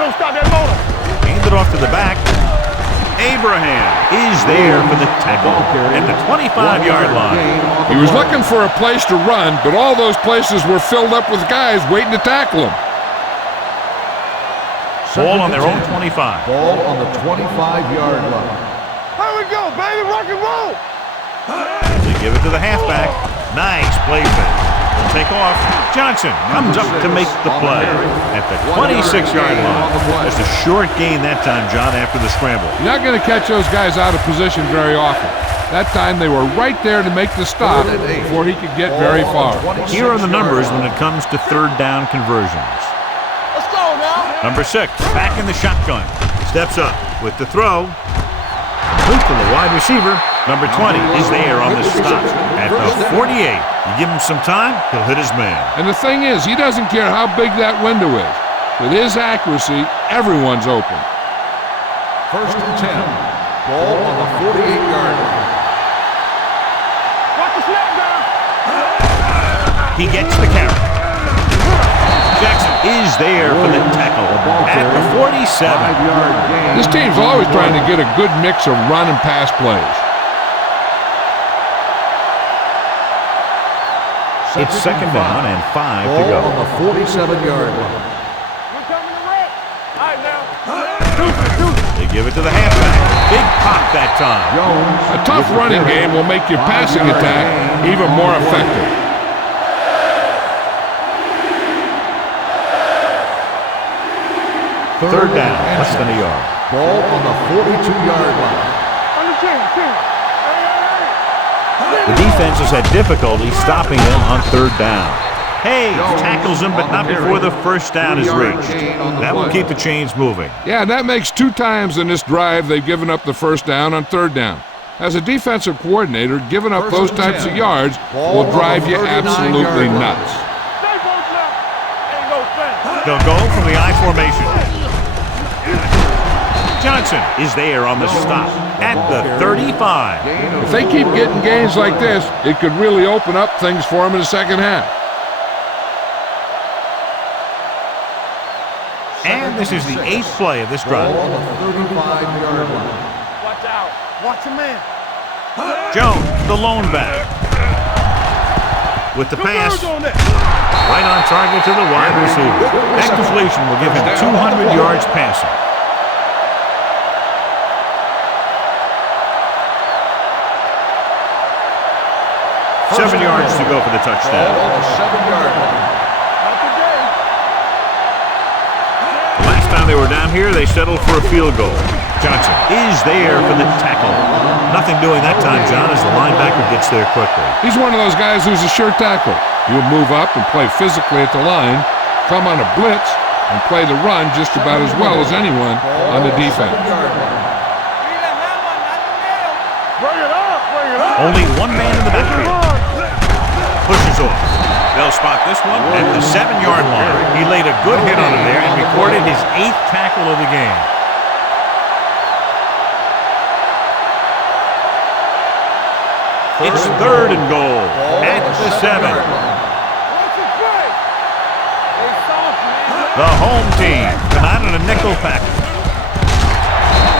Don't stop that motor. Handed off to the back. Abraham is there for the tackle at the 25-yard line. He was looking for a place to run, but all those places were filled up with guys waiting to tackle him. Ball on their own 25. Ball on the 25-yard line. Here we go, baby. Rock and roll. They give it to the halfback. Nice play fake. Will take off. Johnson comes up to make the play at the 26-yard line. Just a short gain that time, John, after the scramble. You're not going to catch those guys out of position very often. That time they were right there to make the stop before he could get very far. Here are the numbers when it comes to 3rd down conversions. Let's go now. Number 6, back in the shotgun. Steps up with the throw. Complete to the wide receiver. Number 20 is there on the stop. At the 48, you give him some time, he'll hit his man. And the thing is, he doesn't care how big that window is. With his accuracy, everyone's open. 1st and 10. Ball on the 48-yard line. Watch the snap down. He gets the carry. Jackson is there for the tackle at the 47. This team's always trying to get a good mix of run and pass plays. It's 2nd down and 5 to go. Ball on the 47-yard line. We're coming to wreck. All right, now. They give it to the halfback. Big pop that time. A tough running game will make your passing attack even more effective. Third down, less than a yard. Ball on the 42-yard line. On the 10. The defense has had difficulty stopping them on 3rd down. Hayes tackles him, but not before the 1st down is reached. That will keep the chains moving. Yeah, and that makes 2 times in this drive they've given up the 1st down on 3rd down. As a defensive coordinator, giving up those types of yards will drive you absolutely nuts. Stay both left. They'll go from the I formation. Johnson is there on the stop at the 35. If they keep getting gains like this, it could really open up things for them in the second half. And this is the 8th play of this drive. Ball on the 35-yard line. Watch out. Watch your man. Jones, the lone back. With the pass, right on target to the wide receiver. That completion will give him 200 yards passing. First 7 yards to go for the touchdown. Ball on the 7-yard line. Last time they were down here, they settled for a field goal. Johnson is there for the tackle. Nothing doing that time, John, as the linebacker gets there quickly. He's one of those guys who's a sure tackle. He'll move up and play physically at the line, come on a blitz, and play the run just about as well as anyone on the defense. Bring it up. Bring it up. Only one man in the backfield. Pushes off. They'll spot this one at the 7-yard line. He laid a good hit on him there and recorded his 8th tackle of the game. It's 3rd and goal at the 7. The home team tonight on a nickel package.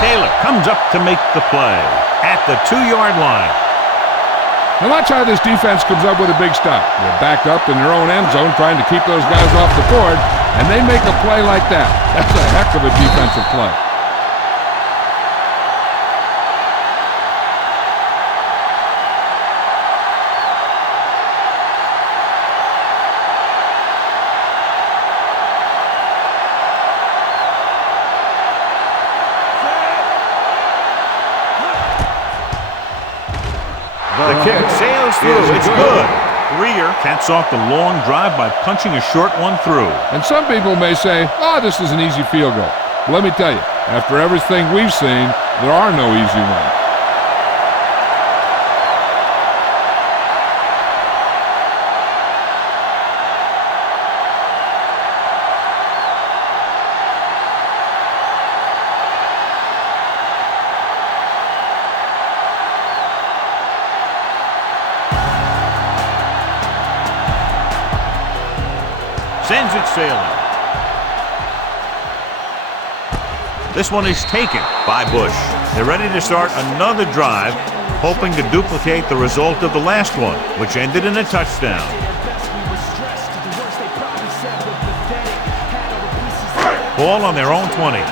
Taylor comes up to make the play at the 2-yard line. Now watch how this defense comes up with a big stop. They're backed up in their own end zone trying to keep those guys off the board, and they make a play like that. That's a heck of a defensive play. The kick sails through. It's good. Greer caps off the long drive by punching a short one through. And some people may say, oh, this is an easy field goal. But let me tell you, after everything we've seen, there are no easy ones. Sends it sailing. This one is taken by Bush. They're ready to start another drive, hoping to duplicate the result of the last one, which ended in a touchdown. Ball on their own 20.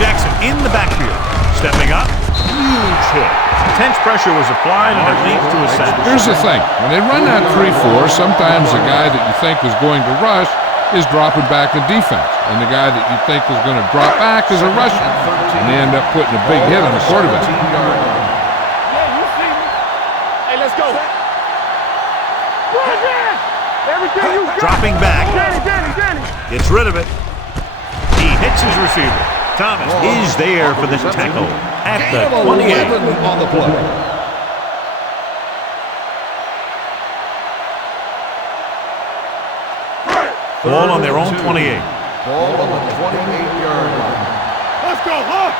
Jackson in the backfield. Stepping up. Huge hit. Intense pressure was applied, and it leads to a sack. Here's the thing. When they run that 3-4, sometimes the guy that you think is going to rush is dropping back in defense. And the guy that you think is going to drop back is a rusher. And they end up putting a big hit on the quarterback. Yeah, you see me. Hey, let's go. Everything you got. Dropping back. Danny. Gets rid of it. He hits his receiver. Thomas is there for the tackle at the 28. On the play. Ball on their own 28. Ball on the 28-yard line. Let's go, huh?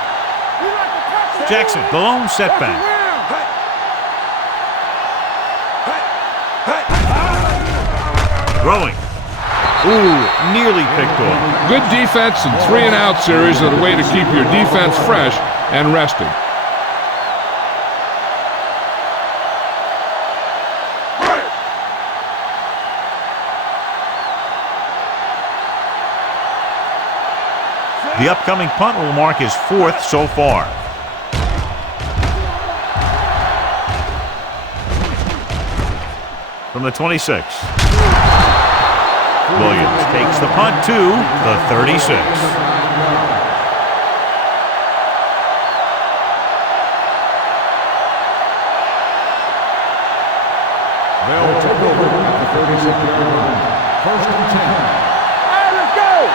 Jackson, the lone setback. Throwing. Ooh, nearly picked off. Good defense and 3-and-out series are the way to keep your defense fresh and rested. The upcoming punt will mark his 4th so far. From the 26. Williams takes the punt to the 36. They'll take over at the 36-yard line. 1st and 10. Hey, let's go.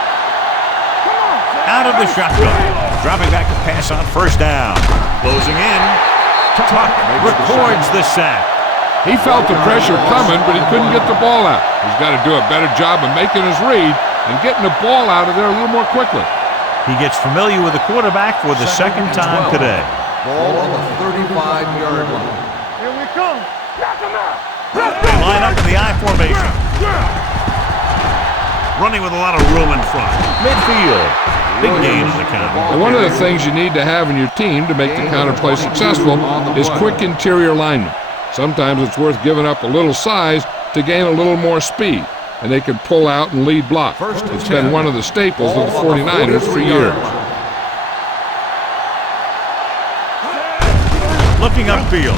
Come on. Out of the shotgun. Dropping back to pass on 1st down. Closing in. Tuck records the sack. He felt the pressure coming, but he couldn't get the ball out. He's got to do a better job of making his read and getting the ball out of there a little more quickly. He gets familiar with the quarterback for the second time today. Ball on the 35-yard line. Here we come. Knock him out. They line up in the I formation. Running with a lot of room in front. Midfield. Big gain on the count. And one of the things you need to have in your team to make the counterplay successful is quick interior linemen. Sometimes it's worth giving up a little size to gain a little more speed, and they can pull out and lead block. It's been one of the staples of the 49ers for years. Looking upfield.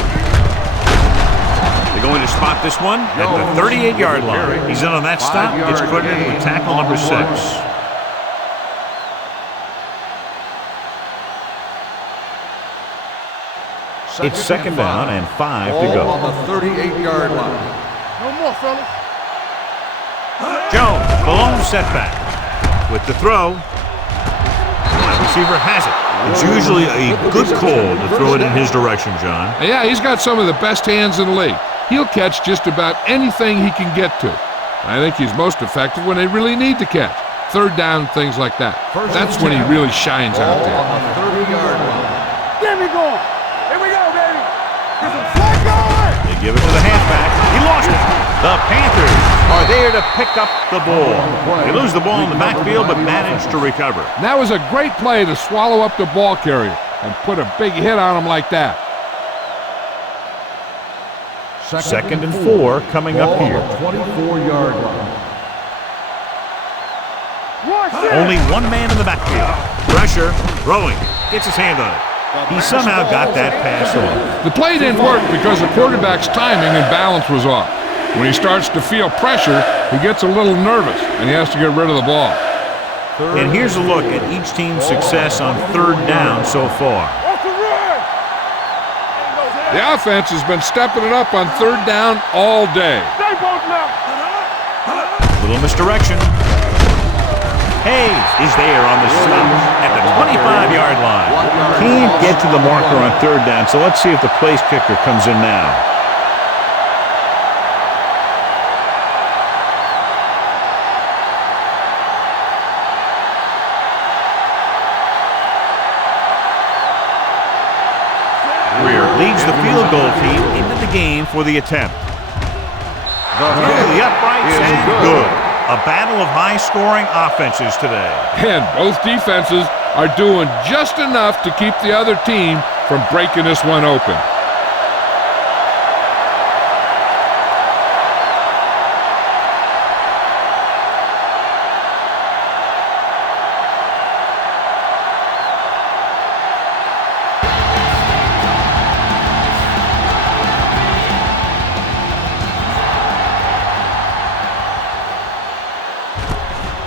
They're going to spot this one at the 38-yard line. He's in on that stop. Gets credited with tackle number 6. It's second down and 5 to go. On the 38-yard line. No more, fellas. Jones, the lone setback. With the throw. Wide receiver has it. It's usually a good call to throw it in his direction, John. Yeah, he's got some of the best hands in the league. He'll catch just about anything he can get to. I think he's most effective when they really need to catch. Third down, things like that. That's when he really shines out there. On the 30-yard line. Get me going. Here we go, baby. Get some flag going. They give it to the halfback. He lost it. The Panthers are there to pick up the ball. They lose the ball in the backfield, but manage to recover. And that was a great play to swallow up the ball carrier and put a big hit on him like that. Second and 4 coming up here. 24-yard line. Only one man in the backfield. Pressure, throwing, gets his hand on it. He somehow got that pass off. The play didn't work because the quarterback's timing and balance was off. When he starts to feel pressure, he gets a little nervous, and he has to get rid of the ball. And here's a look at each team's success on third down so far. The offense has been stepping it up on third down all day. Stay both now. Little misdirection. Hayes is there on the stop at the 25-yard line. Can't get to the marker on third down, so let's see if the place kicker comes in now. Leads the field goal team into the game for the attempt. The uprights and good. A battle of high-scoring offenses today. And both defenses are doing just enough to keep the other team from breaking this one open.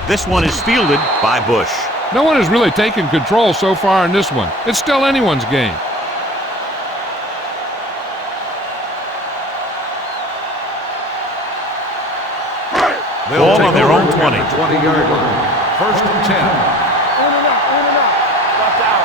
This one is fielded by Bush. No one has really taken control so far in this one. It's still anyone's game. Ball on their own 20. 20-yard line. First and 10. In and out, in and out. Watch out.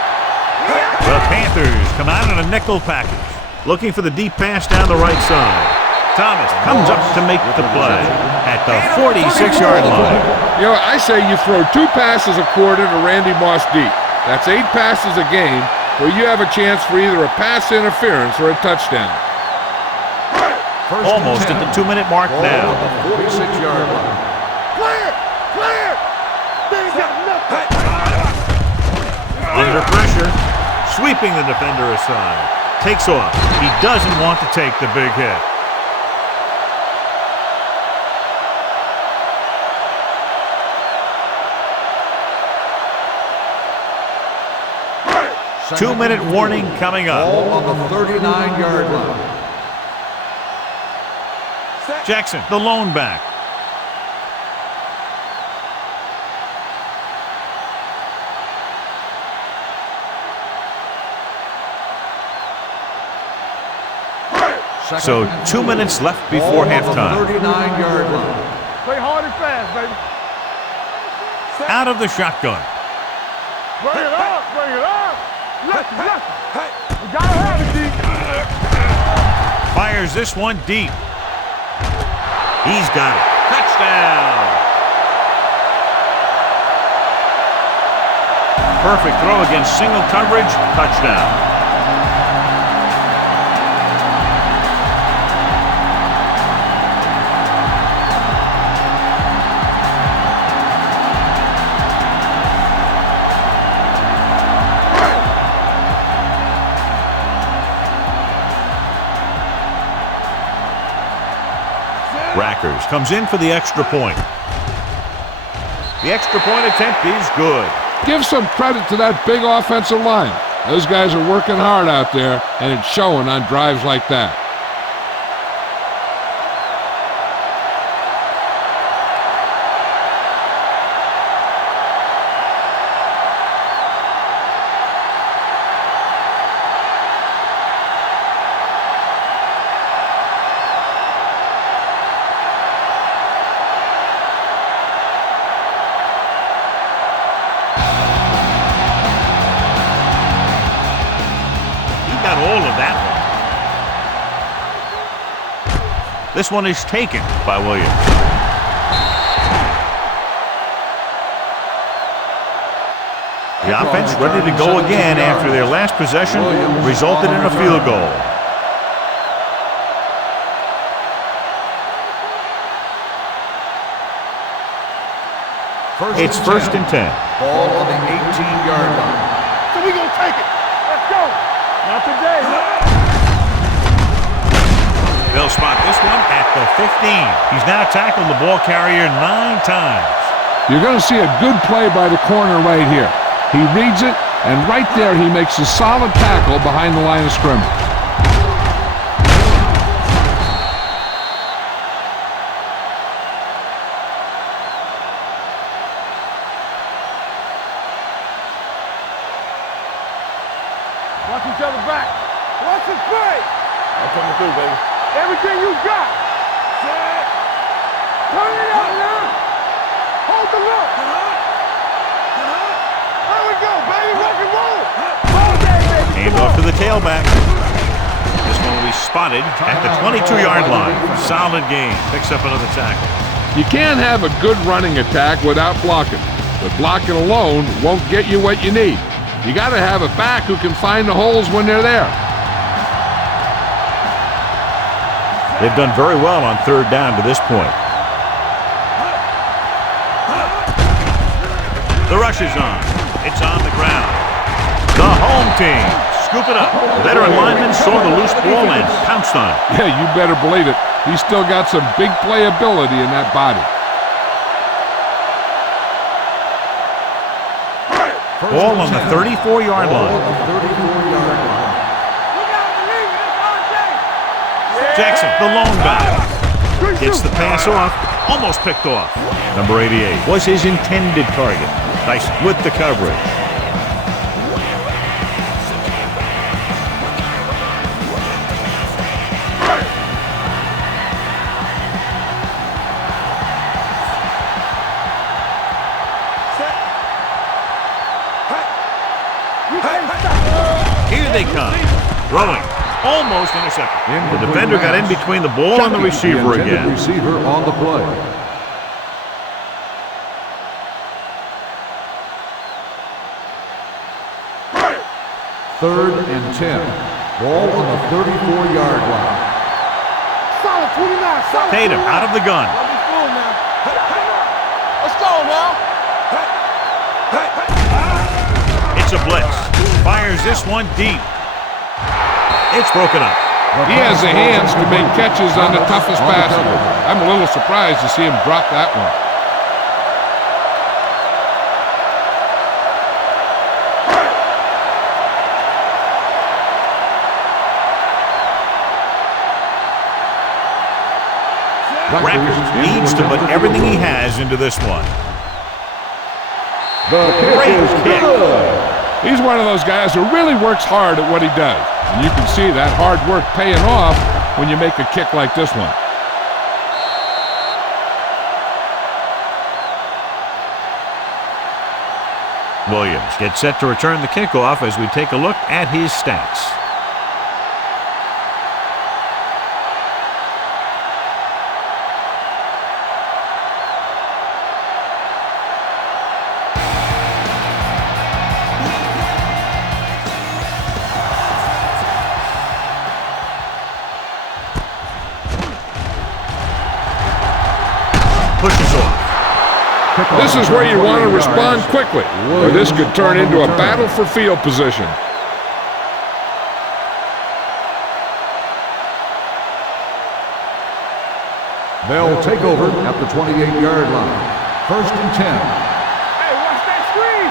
The Panthers come out in a nickel package, looking for the deep pass down the right side. Thomas comes up to make the play at the 46-yard line. You know, I say you throw 2 passes a quarter to Randy Moss deep. That's 8 passes a game where you have a chance for either a pass interference or a touchdown. Almost at the 2-minute mark now. 46-yard line. Clear! Clear! They ain't got nothing. Under pressure, sweeping the defender aside. Takes off. He doesn't want to take the big hit. Two-minute warning coming up. Ball on the 39-yard line. Jackson, the lone back. So 2 minutes left before halftime. 39-yard line. Play hard and fast, baby. Out of the shotgun. Bring it up, bring it up. Left. We gotta have it, D. Fires this one deep. He's got it. Touchdown. Perfect throw against single coverage. Touchdown. Rackers comes in for the extra point. The extra point attempt is good. Give some credit to that big offensive line. Those guys are working hard out there, and it's showing on drives like that. All of that one. This one is taken by Williams. The offense ready to go again after their last possession resulted in a field goal. It's first and 10. Ball on the 18-yard line. So we gonna take it. Let's go. Not today. They'll spot this one at the 15. He's now tackled the ball carrier 9 times. You're going to see a good play by the corner right here. He reads it, and right there he makes a solid tackle behind the line of scrimmage. Watch each other back. Watch this play. I'm coming through, baby. Everything you got. Set. Turn it up now. Hold the look. There we go, baby. Rock and roll. All day, baby. Hand off to the tailback. This one will be spotted at the 22-yard line. Solid game. Picks up another tackle. You can't have a good running attack without blocking, but blocking alone won't get you what you need. You got to have a back who can find the holes when they're there. They've done very well on third down to this point. The rush is on. It's on the ground. The home team scoop it up. The veteran lineman saw the loose ball and pounced on it. Yeah, you better believe it. He's still got some big playability in that body. Ball on the 34-yard line. Jackson, the lone back. Gets the pass off. Almost picked off. Number 88 was his intended target. Nice with the coverage. Here they come. Throwing. Almost intercepted. The defender got in between the ball and the receiver again. Receiver on the play. Third and 10. Ball on the 34-yard line. Solid 29. Solid Tatum 29. out of the gun. Let's go now. It's a blitz. Fires this one deep. It's broken up. He has the hands to make catches on the toughest passes. I'm a little surprised to see him drop that one. Rackers needs to put everything he has into this one. Great kick. He's one of those guys who really works hard at what he does. And you can see that hard work paying off when you make a kick like this one. Williams gets set to return the kickoff as we take a look at his stats. pushes off. This is where you want to respond quickly, or this could turn into a battle for field position. They'll take over at the 28-yard line. First and 10. Hey, watch that screen.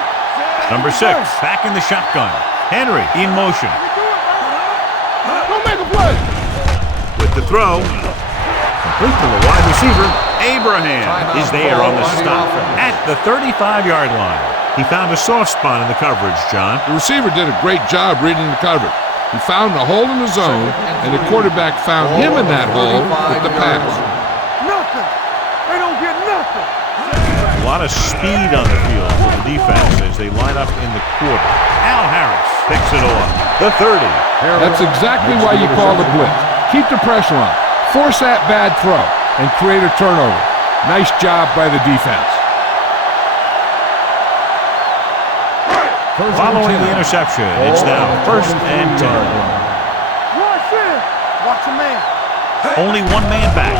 Number 6, back in the shotgun. Henry in motion. Don't make a play. With the throw. Complete to the wide receiver. Abraham is there on the stop at the 35-yard line. He found a soft spot in the coverage, John. The receiver did a great job reading the coverage. He found a hole in the zone, and the quarterback found him in that hole with the pass. Nothing. They don't get nothing. A lot of speed on the field for the defense as they line up in the quarter. Al Harris picks it off. The 30. That's exactly why you call the blitz. Keep the pressure on. Force that bad throw and create a turnover. Nice job by the defense. Following the interception, it's now first and 10. Watch it. Watch a man. Only one man back.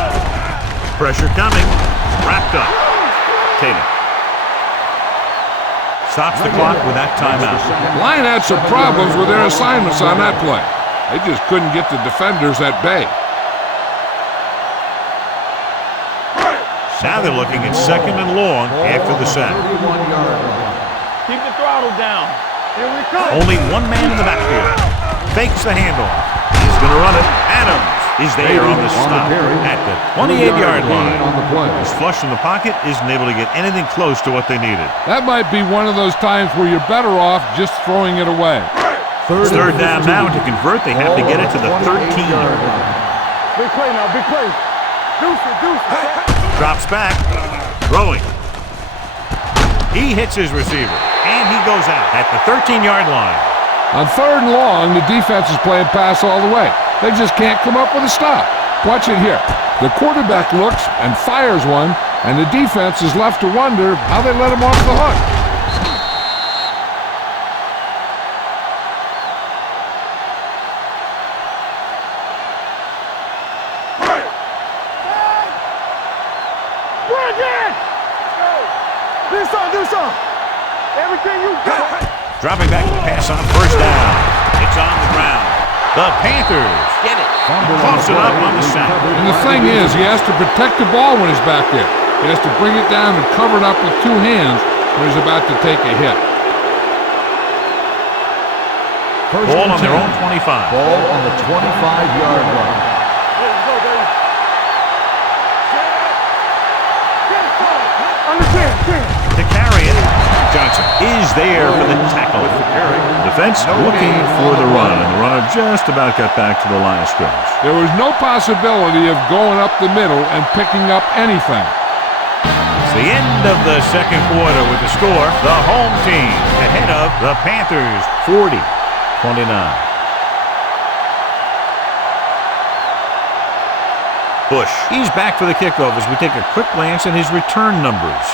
Pressure coming. Wrapped up. Tatum stops the clock with that timeout. Line had some problems with their assignments on that play. They just couldn't get the defenders at bay. Now they're looking at second and long after the sack. Keep the throttle down. Here we come. Only one man in the backfield. Fakes the handoff. He's going to run it. Adams is there on the stop at the 28-yard line. His flush from the pocket isn't able to get anything close to what they needed. That might be one of those times where you're better off just throwing it away. It's third down now. To convert, they have to get it to the 13. Big play now. Big play. Deuce it. Drops back. Throwing. He hits his receiver. And he goes out at the 13-yard line. On third and long, the defense is playing pass all the way. They just can't come up with a stop. Watch it here. The quarterback looks and fires one, and the defense is left to wonder how they let him off the hook. Do some. Everything you got. Dropping back to pass on first down. It's on the ground. The Panthers get it. Toss it up on the sack. And the thing is, he has to protect the ball when he's back there. He has to bring it down and cover it up with two hands when he's about to take a hit. Ball on their own 25. Ball on the 25-yard line. Let's go, baby. Understand. To carry it, Johnson is there for the tackle. Defense looking for the run, and the runner just about got back to the line of scrimmage. There was no possibility of going up the middle and picking up anything. It's the end of the second quarter with the score. The home team ahead of the Panthers, 40-29. Bush, he's back for the kickoff as we take a quick glance at his return numbers.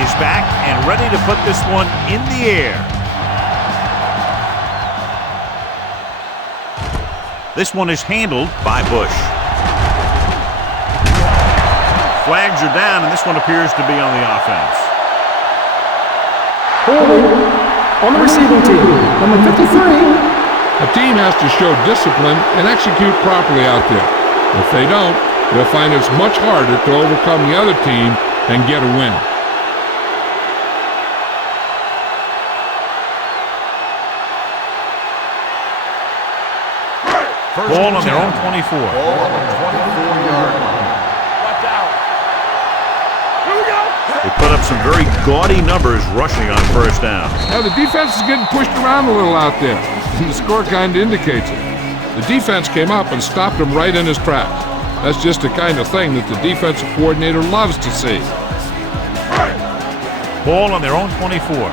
Is back and ready to put this one in the air. This one is handled by Bush. Flags are down, and this one appears to be on the offense. Holding on the receiving team, number 53. A team has to show discipline and execute properly out there. If they don't, they'll find it's much harder to overcome the other team and get a win. Ball on their own 24. Ball on the 24-yard line. Watch out. Here we go. They put up some very gaudy numbers rushing on first down. Now the defense is getting pushed around a little out there. The score kind of indicates it. The defense came up and stopped him right in his tracks. That's just the kind of thing that the defensive coordinator loves to see. Ball on their own 24.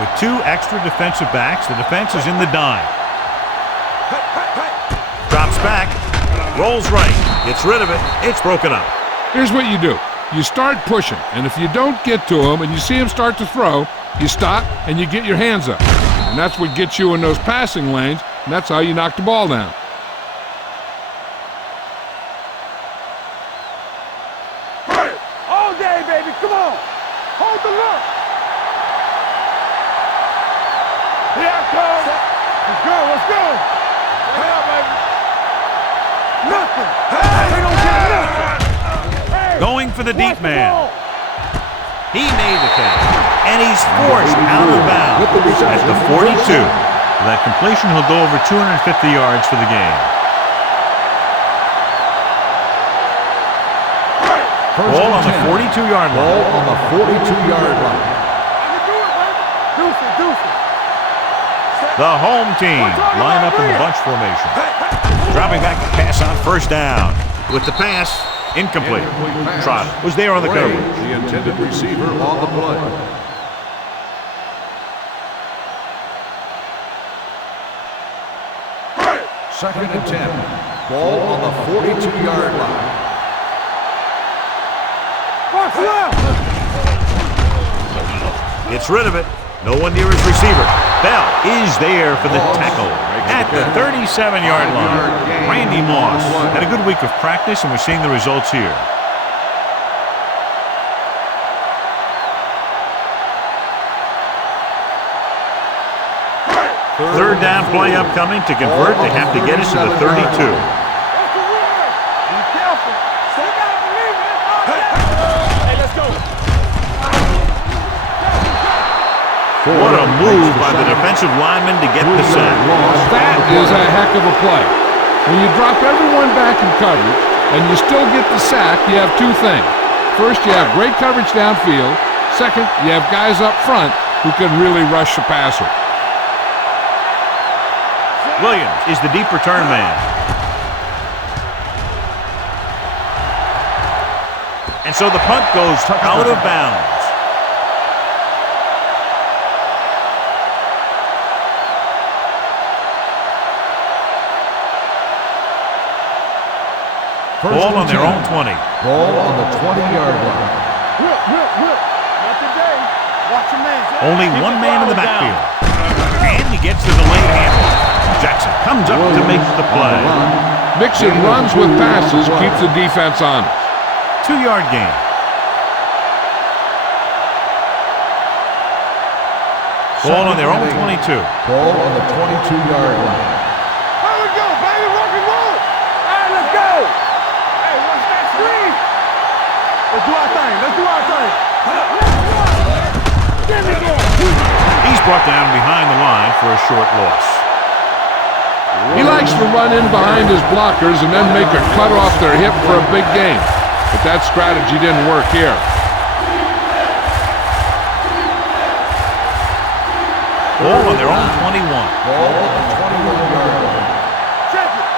With two extra defensive backs, the defense is in the dime. Drops back, rolls right, gets rid of it, it's broken up. Here's what you do. you start pushing, and if you don't get to him and you see him start to throw, you stop and you get your hands up. And that's what gets you in those passing lanes, and that's how you knock the ball down. All day, baby, come on. Hold the look. Here I come. Let's go, let's go. Hey up, baby. Nothing. Hey, they don't get nothing. Hey, Going for the deep watch the man. ball. He made the catch, and he's forced out of bounds at the 42. With that completion, he'll go over 250 yards for the game. Ball on the 42-yard line. Ball on the 42-yard line. Deuce it, deuce it. The home team line up in the bunch formation. Dropping back to pass on first down. With the pass, incomplete. Trotter was there on the coverage. The intended receiver on the play. Second and 10. Ball on the 42-yard line. Watch left. Gets rid of it. No one near his receiver. Bell is there for the tackle at the 37-yard line. Randy Moss had a good week of practice, and we're seeing the results here. Third down play upcoming. To convert, they have to get it to the 32. That's the word. Be careful. You gotta believe it. Hey, let's go. What a move by the defensive lineman to get the sack. That is a heck of a play. When you drop everyone back in coverage and you still get the sack, you have two things. First, you have great coverage downfield. Second, you have guys up front who can really rush the passer. Williams is the deep return man. And so the punt goes out of bounds. Ball on their own 20. Ball on the 20-yard line. Whip. Not today. Watch your man. Only one man in the backfield. And he gets to the lane handle. Jackson comes up to make the play. Mixing runs with passes keeps the defense honest. 2-yard gain. Ball on their own 22. Ball on the 22-yard line. Here we go, baby. Rock and roll. All right, let's go. Hey, what's that screen? Let's do our thing. Give me that. He's brought down behind the line for a short loss. He likes to run in behind his blockers and then make a cut off their hip for a big gain. But that strategy didn't work here. Ball on their own 21. Ball on the 21-yard line. Check it.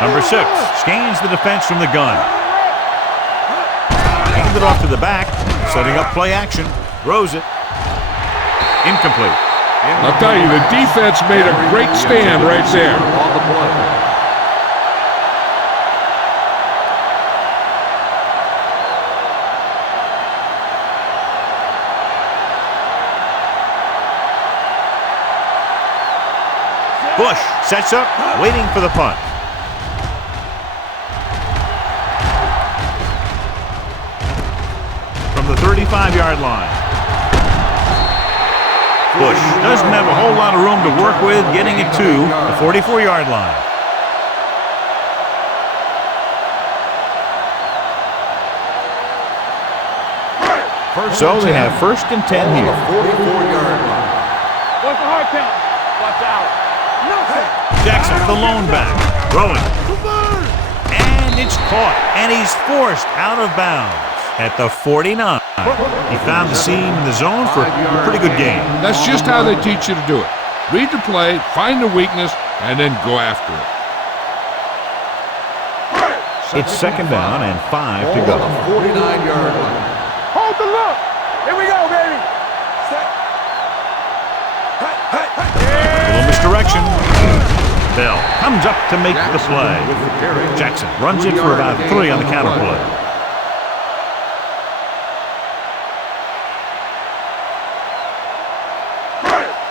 Number 6 scans the defense from the gun. Hands it off to the back, setting up play action. Throws it. Incomplete. I'll tell you, the defense made a great stand right there. On the play. Bush sets up, waiting for the punt. From the 35-yard line. Bush doesn't have a whole lot of room to work with, getting it to the 44-yard line. So they have first and 10 here. 44-yard line. What's the hard count? Watch out. Nothing. Jackson, the lone back, throwing. And it's caught, and he's forced out of bounds at the 49. He found the seam in the zone for a pretty good game. That's just how they teach you to do it. Read the play, find the weakness, and then go after it. It's second down and 5 to go. Ball on the 49-yard line. Hold the look. Here we go, baby. Little misdirection. Bell comes up to make the play. Jackson runs it for about 3 on the counter play.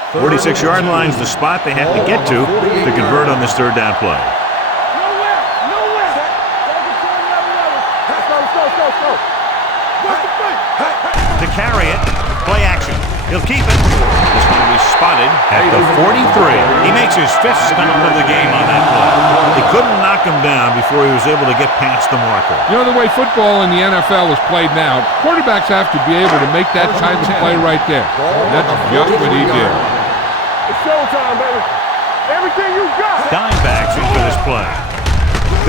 46-yard line's the spot they have to get to convert on this third down play. To carry it, play action. He'll keep it. This one will be spotted at the 43. He makes his 5th stop of the game on that play. They couldn't knock him down before he was able to get past the marker. You know, the way football in the NFL is played now, quarterbacks have to be able to make that kind of play right there. And that's just what he did. It's showtime, baby. Everything you got. Dime backs into this play.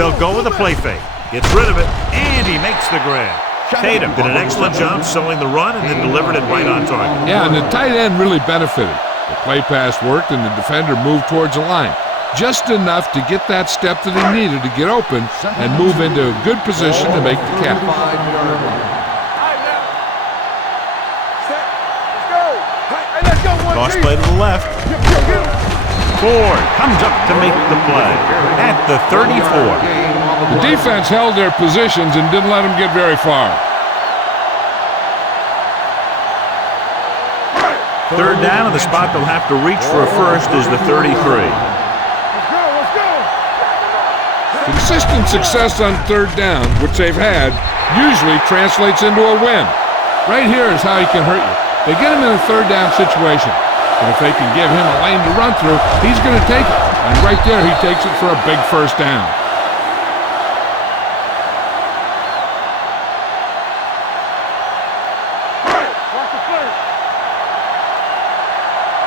They'll go with a play fake. Gets rid of it, and he makes the grab. Tatum did an excellent job selling the run and then delivered it right on target. Yeah, and the tight end really benefited. The play pass worked and the defender moved towards the line. Just enough to get that step that he needed to get open and move into a good position to make the catch. Cross play to the left. Ford comes up to make the play at the 34. The defense held their positions and didn't let them get very far. Third down, and the spot they'll have to reach for a first is the 33. Consistent success on third down, which they've had, usually translates into a win. Right here is how he can hurt you. They get him in a third down situation, and if they can give him a lane to run through, he's going to take it. And right there, he takes it for a big first down.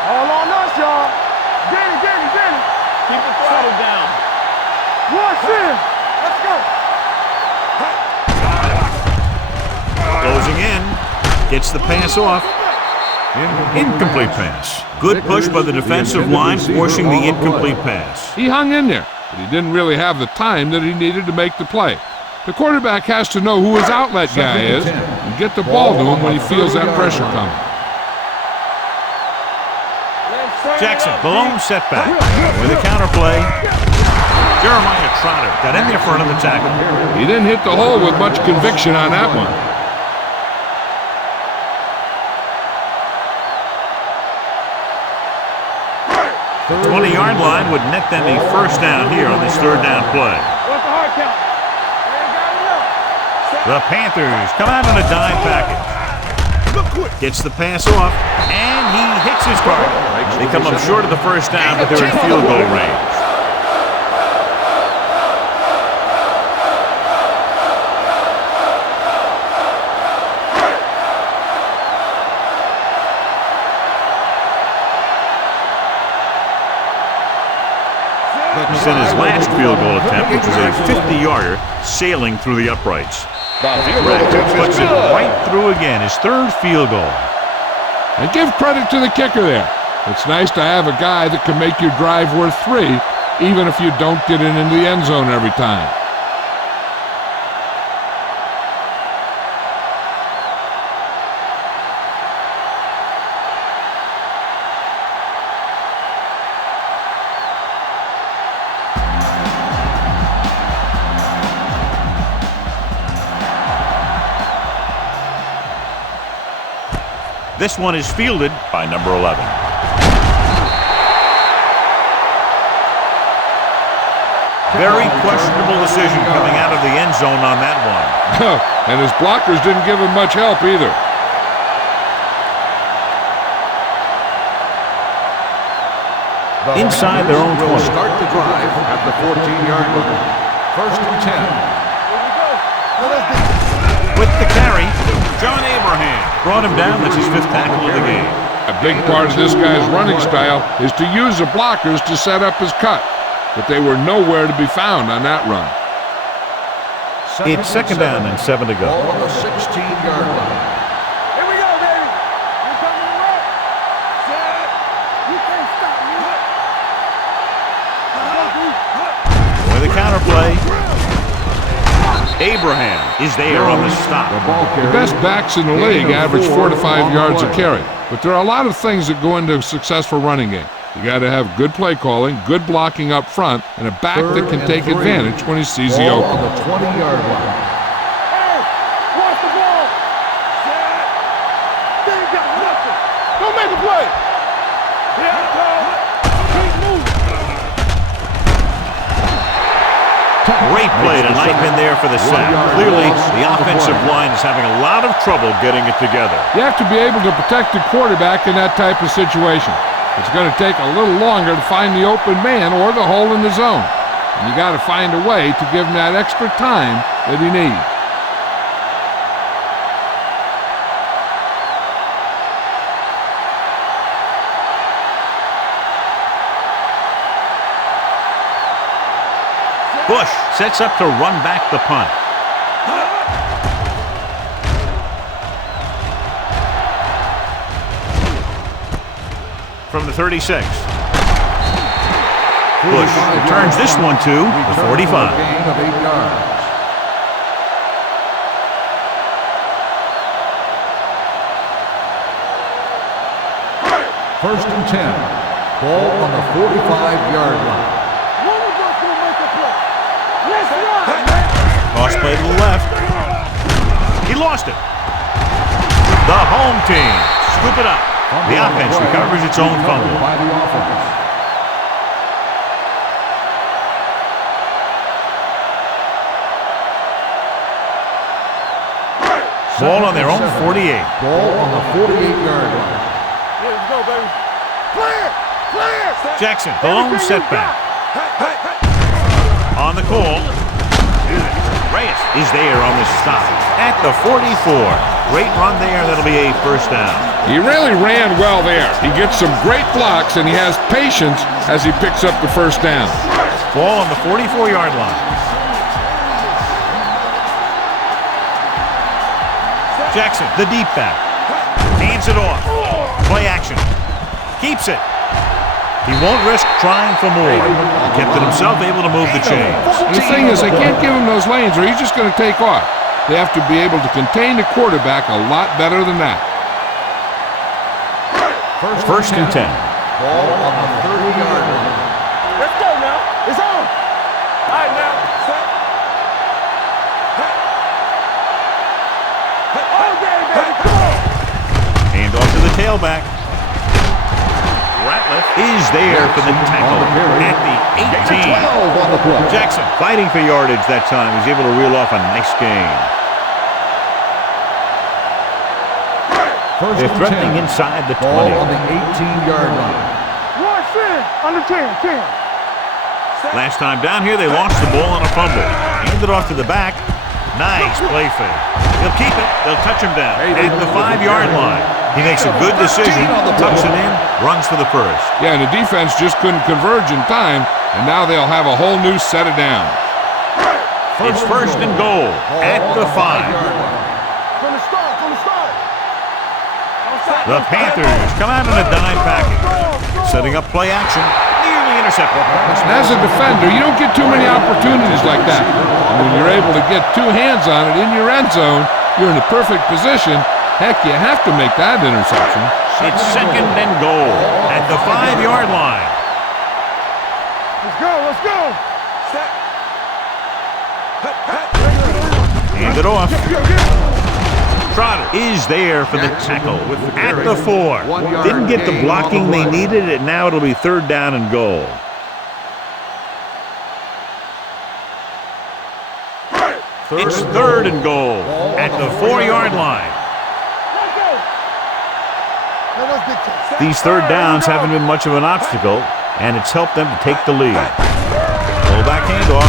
All on us, y'all. Get it. Keep the throttle down. Rush in. Let's go. Closing in. Gets the pass off. Incomplete pass. Good push by the defensive line, forcing the incomplete pass. He hung in there, but he didn't really have the time that he needed to make the play. The quarterback has to know who his outlet guy is and get the ball to him when he feels that pressure coming. Jackson, the lone setback. With a counter play. Jeremiah Trotter got in the front of the tackle. He didn't hit the hole with much conviction on that one. The 20-yard line would net them a first down here on this third down play. The Panthers come out on a dime package. Gets the pass off, and he hits his target. They come up short of the first down, but they're in field goal range. In his last field goal attempt, which was a 50-yarder sailing through the uprights. Puts it right through again, his third field goal. And give credit to the kicker there. It's nice to have a guy that can make your drive worth 3, even if you don't get it into the end zone every time. This one is fielded by number 11. Very questionable decision coming out of the end zone on that one. And his blockers didn't give him much help either. Inside their own 20. Start the drive at the 14-yard line. First and 10. With the carry, John Abraham brought him down. That's his 5th tackle of the game. A big part of this guy's running style is to use the blockers to set up his cut, but they were nowhere to be found on that run. It's second down and 7 to go. Ball on the 16-yard line. Here we go, baby. You're coming to work. Set. You can't stop me. With a counter play, Abraham is there on the stop. The best backs in the league average 4 to 5 yards a carry, but there are a lot of things that go into a successful running game. You got to have good play calling, good blocking up front, and a back that can take advantage when he sees the open. On the 20-yard line. Hey, watch the ball. Set. They ain't got nothing. Don't make a play. Yeah, keep moving. Great play tonight in there for the sack. Clearly, the offensive line is having a lot of trouble getting it together. You have to be able to protect the quarterback in that type of situation. It's going to take a little longer to find the open man or the hole in the zone. And you got to find a way to give him that extra time that he needs. Bush sets up to run back the punt. From the 36. Bush returns this one to the 45. Gain of 8 yards. First and 10. Ball on the 45-yard line. One of us will make a play. Let's run, man. Toss play to the left. He lost it. The home team scoop it up. The offense recovers its own fumble. By the offense. Ball on their own 48. Ball on the 48-yard line. Yeah, let's go, baby. Clear! Clear! Jackson, the lone setback. On the call. Reyes is there on the stop at the 44. Great run there. That'll be a first down. He really ran well there. He gets some great blocks, and he has patience as he picks up the first down. Ball on the 44-yard line. Jackson, the deep back. Hands it off. Play action. Keeps it. He won't risk trying for more. He kept it himself, able to move the chains. The thing is, they can't give him those lanes, or he's just going to take off. They have to be able to contain the quarterback a lot better than that. First and 10. Ball on the 30-yard line. Let's go now. It's on. All right, now. Set. All day, baby. Come on. Hand off to the tailback. Ratliff is there for the tackle at the 18. 12 on the play. Jackson fighting for yardage that time. He's able to reel off a nice gain. First They're and threatening 10. inside the 20. Ball on the 18-yard line. Rush in. Under 10. Last time down here, they lost the ball on a fumble. Handed off to the back. Nice play fake. He'll keep it. They'll touch him down at the 5-yard line. He makes a good decision, tucks it in, runs for the first. Yeah, and the defense just couldn't converge in time, and now they'll have a whole new set of downs. It's first and goal at the 5. From the start. The Panthers come out in a dime package, setting up play action, nearly intercepted. And as a defender, you don't get too many opportunities like that. And when you're able to get two hands on it in your end zone, you're in a perfect position. Heck, you have to make that interception. It's second and goal at the 5-yard line. Let's go. Hand it off. Trotter is there for the tackle at the 4. Didn't get the blocking they needed, and now it'll be third down and goal. It's third and goal at the 4-yard line. These third downs haven't been much of an obstacle, and it's helped them to take the lead. Fullback handoff.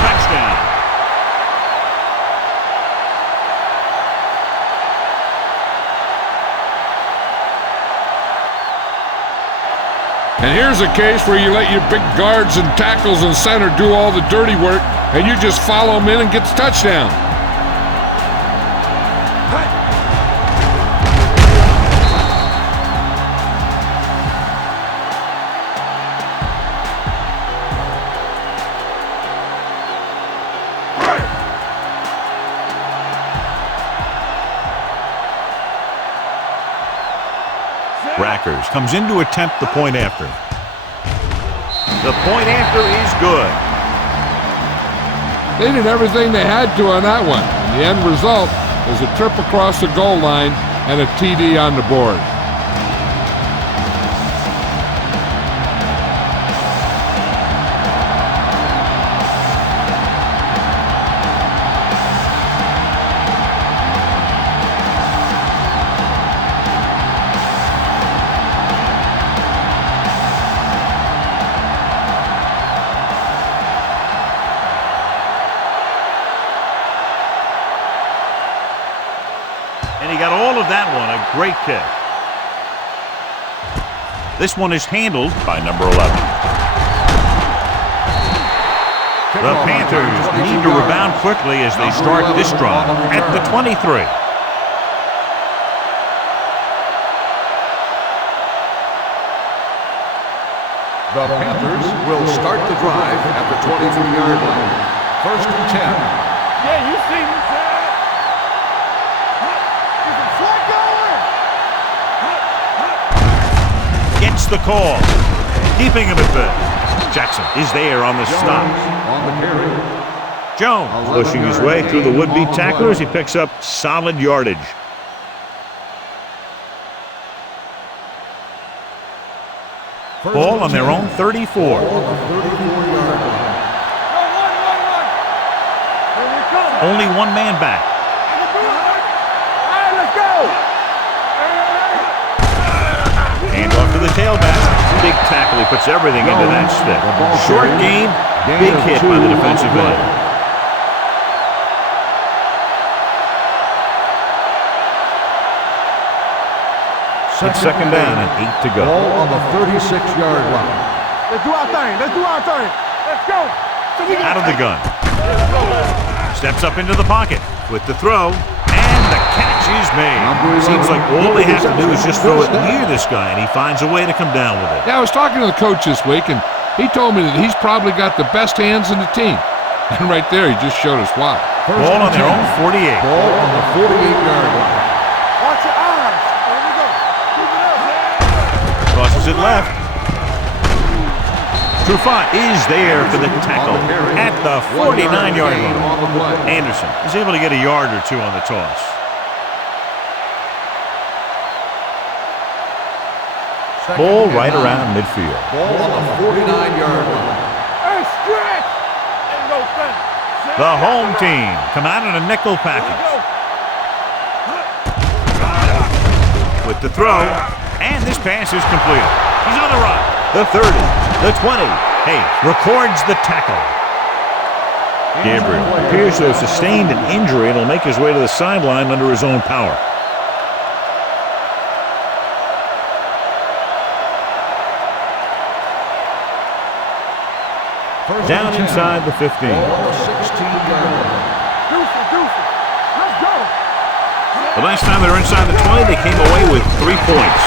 Touchdown. And here's a case where you let your big guards and tackles and center do all the dirty work, and you just follow them in and get the touchdown. Packers comes in to attempt the point after. The point after is good. They did everything they had to on that one. The end result is a trip across the goal line and a TD on the board. And he got all of that one, a great kick. This one is handled by number 11. The Panthers need to rebound quickly as they start this drive at the 23. The Panthers will start the drive at the 23-yard line. First and 10. Yeah, you see me, sir. Gets the call. Keeping him at bay. Jackson is there on the stop. On the carry. Jones pushing his way through the would-be tacklers. He picks up solid yardage. Ball on their own 34. Only one man back. Hand off to the tailback. Big tackle. He puts everything into that step. Short gain. Big hit by the defensive end. It's second down and 8 to go. Ball on the 36-yard line. Let's do our thing. Let's do our thing. Let's go. Out of the gun. Steps up into the pocket with the throw. And the catch is made. Seems like all they have to do is just throw it near this guy, and he finds a way to come down with it. Yeah, I was talking to the coach this week, and he told me that he's probably got the best hands in the team. And right there, he just showed us why. Ball on their own 48. Ball on the 48-yard line. Watch your eyes. There we go. Keep it up, man. Crosses it left. Trufant is there for the tackle at the 49-yard line. Anderson is able to get a yard or two on the toss. Ball right around midfield. Ball on the 49-yard line. Hey, stretch. Ain't no thing. The home team come out in a nickel package. With the throw, and this pass is completed. He's on the run. The 30, the 20. Hey, records the tackle. Cambria appears to have sustained an injury and will make his way to the sideline under his own power. Down inside the 15. Ball on the 16-yard line. Deuces. Let's go. The last time they were inside the 20, they came away with 3 points.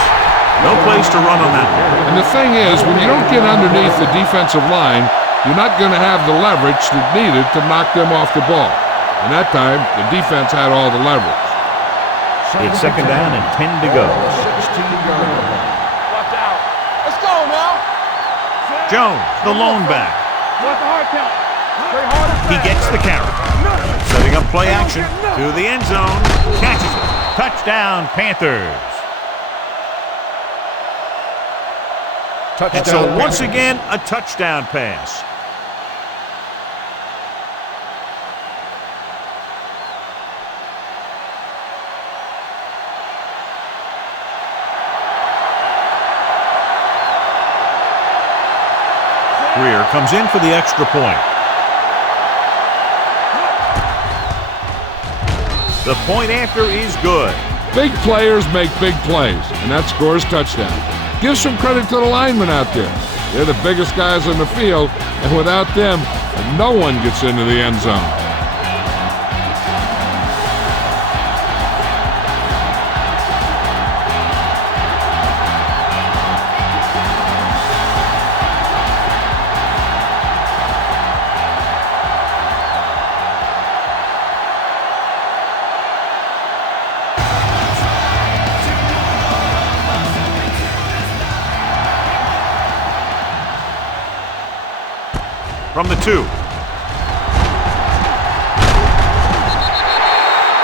No place to run on that one. And the thing is, when you don't get underneath the defensive line, you're not going to have the leverage that's needed to knock them off the ball. And that time, the defense had all the leverage. It's second down and 10 to go. 16-yard line. Watch out. Let's go now. Jones, the lone back. Watch the hard count. Play hard and He fast. gets the carry. Setting up play action to the end zone. Catches it. Touchdown, Panthers. And so once again, a touchdown pass. Greer comes in for the extra point. The point after is good. Big players make big plays, and that scores touchdown. Give some credit to the linemen out there. They're the biggest guys on the field, and without them, no one gets into the end zone. from the 2.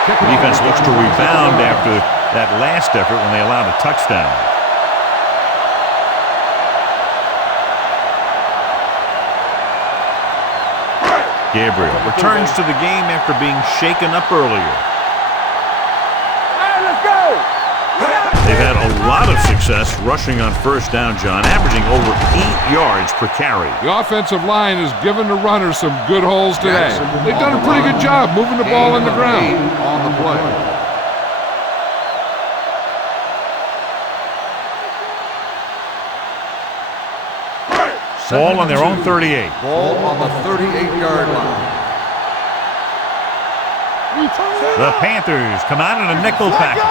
The defense looks to rebound after that last effort when they allowed a touchdown. Gabriel returns to the game after being shaken up earlier. They've had a lot of success rushing on first down, John, averaging over 8 yards per carry. The offensive line has given the runners some good holes today. They've done a pretty good job moving the ball in the ground. On the play. Ball on their own 38. Ball on the 38-yard line. The Panthers come out in a nickel package.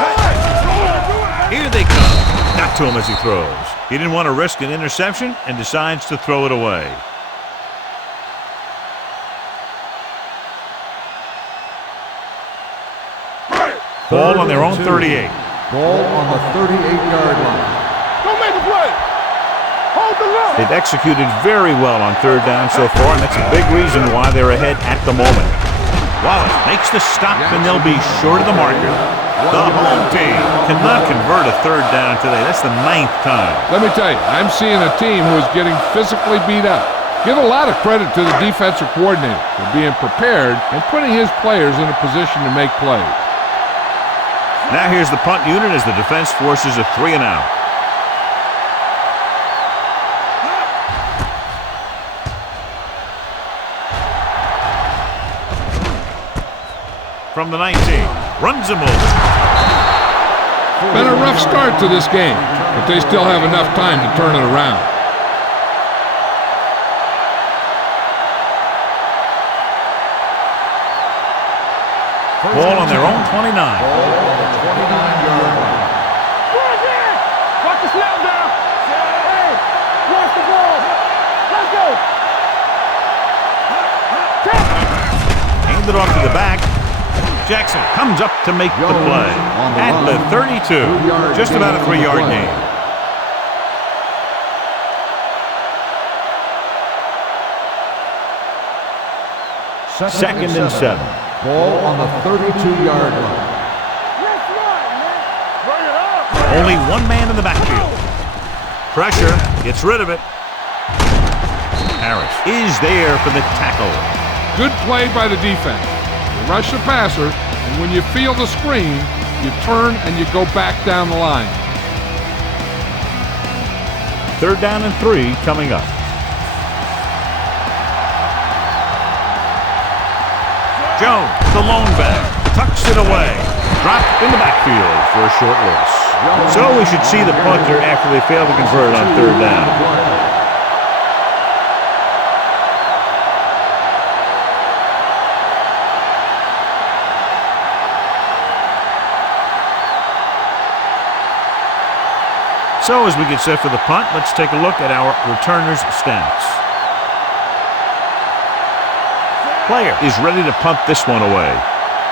Here they come. Not to him as he throws. He didn't want to risk an interception and decides to throw it away. Ball on their own 38. Ball on the 38-yard line. Don't make a play. Hold the line. They've executed very well on third down so far, and that's a big reason why they're ahead at the moment. Wallace makes the stop, and they'll be short of the marker. The home team cannot convert a third down today. That's the 9th time. Let me tell you, I'm seeing a team who is getting physically beat up. Give a lot of credit to the defensive coordinator for being prepared and putting his players in a position to make plays. Now here's the punt unit as the defense forces a 3-and-out. From the 19, runs him over. Been a rough start to this game, but they still have enough time to turn it around. Ball on their own 29. Ball on the 29-yard line. Watch the snap down. Hey, watch the ball. Let's go. Hand it off to the back. Jackson comes up to make the play at the 32. Just about a 3-yard gain. Second and 7. Ball on the 32-yard line. Only one man in the backfield. Pressure, gets rid of it. Harris is there for the tackle. Good play by the defense. You rush the passer, and when you feel the screen, you turn and you go back down the line. Third down and 3 coming up. Jones, the lone back, tucks it away. Dropped in the backfield for a short loss. So we should see the punter after they fail to convert on third down. So as we get set for the punt, let's take a look at our returners' stats. Player is ready to punt this one away.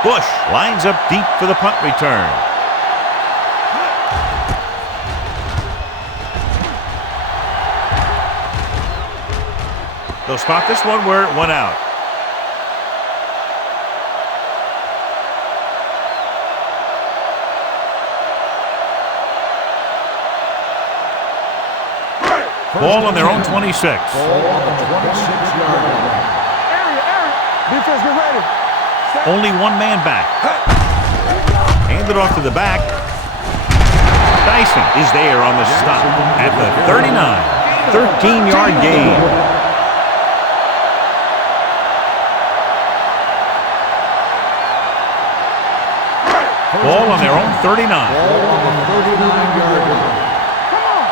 Bush lines up deep for the punt return. They'll spot this one where it went out. Ball on their own 26. Ball on the 26-yard line. Defense, get ready. Only one man back. Hand it off to the back. Dyson is there on the stop at the 39. 13-yard gain. Ball on their own 39. Ball on the 39-yard line. Come on.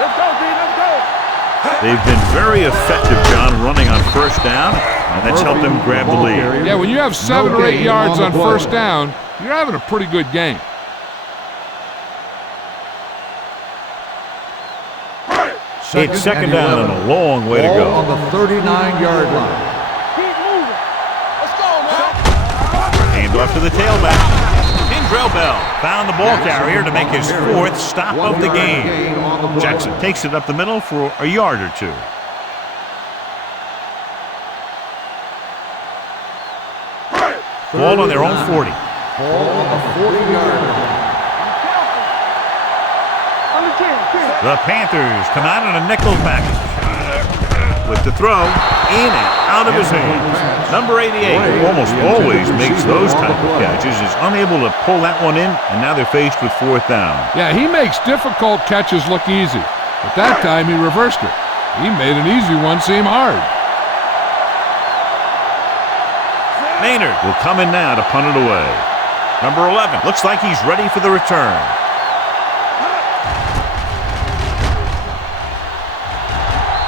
Let's go, D. Let's go. They've been very effective, John, running on first down, and that's helped them grab the lead. Yeah, when you have 7 or 8 yards on first down, you're having a pretty good game. It's second down and a long way to go. Ball on the 39-yard line. Keep moving. Let's go, man. Hand off to the tailback. Kendrell Bell found the ball carrier to make his 4th stop of the game. Jackson takes it up the middle for a yard or 2. Ball on their own 40. Ball on the 40-yard line. The Panthers come out in a nickel package. With the throw, in and out of his hands. Number 88 almost always makes those type of catches, is unable to pull that one in, and now they're faced with 4th down. Yeah, he makes difficult catches look easy. But that time he reversed it. He made an easy one seem hard. Maynard will come in now to punt it away. Number 11 looks like he's ready for the return.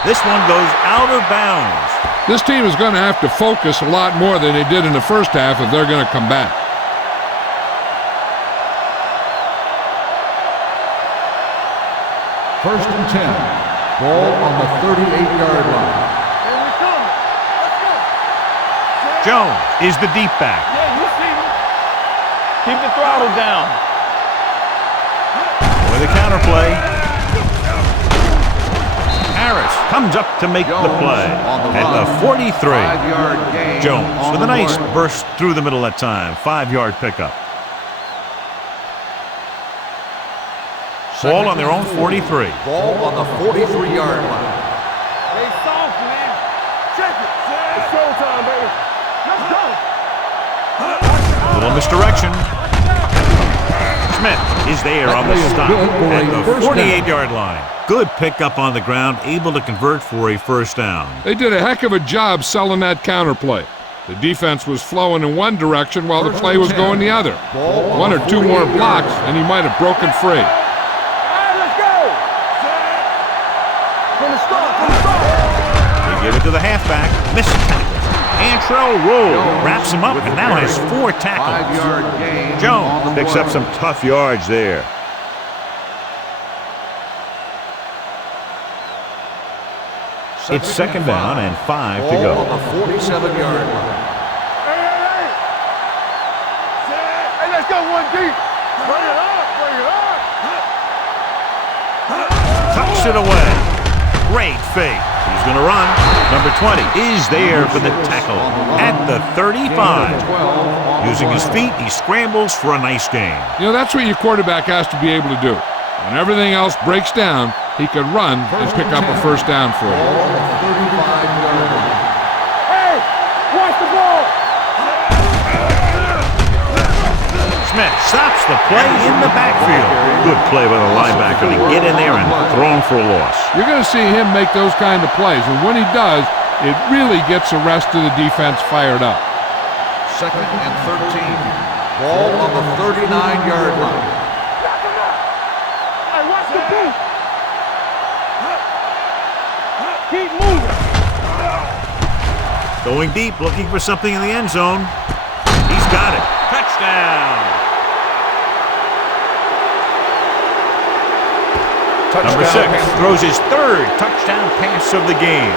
This one goes out of bounds. This team is going to have to focus a lot more than they did in the first half if they're going to come back. First and 10. Ball on the 38-yard line. Jones is the deep back. Yeah, you see me. Keep the throttle down. With a counterplay. Harris comes up to make the play at the 43. 5-yard gain. Jones with a nice burst through the middle that time. 5-yard pickup. Ball on their own 43. Ball on the 43-yard line. Hey, soft, man. Check it. It's showtime, baby. Let's go. A little misdirection. Smith is there on the stop at the 48-yard line. Good pickup on the ground, able to convert for a 1st down. They did a heck of a job selling that counterplay. The defense was flowing in one direction while the play was going the other. 1 or 2 more blocks, and he might have broken free. All right, let's go. From the start. They give it to the halfback. Missed tackle. Antrell Roll wraps him up and now has 4 tackles. 5-yard gain. Jones picks up some tough yards there. It's 2nd down and 5 to go. Ball on the 47-yard line. Hey, let's go one deep. Bring it up, bring it up. Tucks it away. Great fake. He's going to run. Number 20 is there for the tackle at the 35. Using his feet, he scrambles for a nice gain. You know, that's what your quarterback has to be able to do. When everything else breaks down, he can run and pick up a 1st down for you. Hey, watch the ball. Smith stops the play in the backfield. Good play by the linebacker to get in there and throw him for a loss. You're going to see him make those kind of plays, and when he does, it really gets the rest of the defense fired up. 2nd and 13. Ball on the 39-yard line. Hey, watch the boot. Keep moving. Going deep, looking for something in the end zone. He's got it. Touchdown. Number 6 throws his 3rd touchdown pass of the game.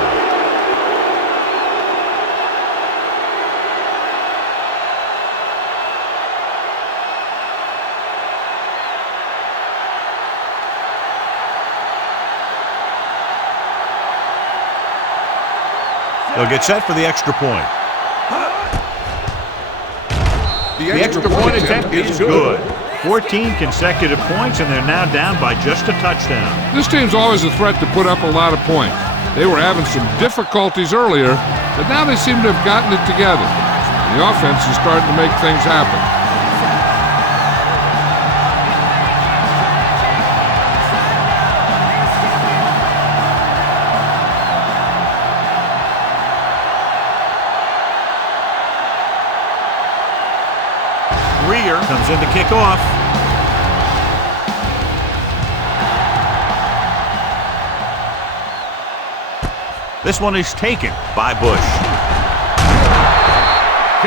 They'll get set for the extra point. The extra point attempt is good. 14 consecutive points, and they're now down by just a touchdown. This team's always a threat to put up a lot of points. They were having some difficulties earlier, but now they seem to have gotten it together. The offense is starting to make things happen. Greer comes in to kick off. This one is taken by Bush.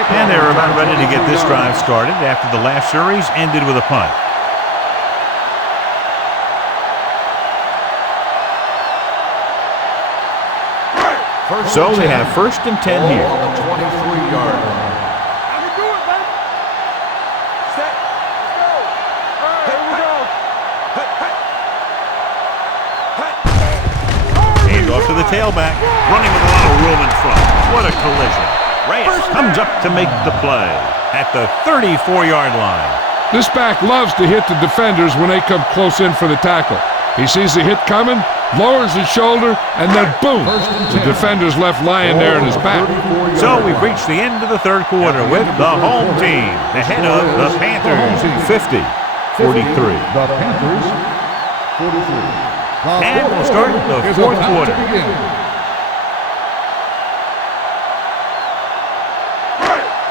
And they're about ready to get this drive started after the last series ended with a punt. So they have 1st and 10 here. On the 23-yard line. Off to the tailback, running with a lot of room in front. What a collision. Reyes comes up to make the play at the 34-yard line. This back loves to hit the defenders when they come close in for the tackle. He sees the hit coming, lowers his shoulder, and then boom, the defender's left lying there in his back. So we've reached the end of the third quarter with the home team ahead of the Panthers 50-43. The Panthers 43. And we'll start the fourth quarter.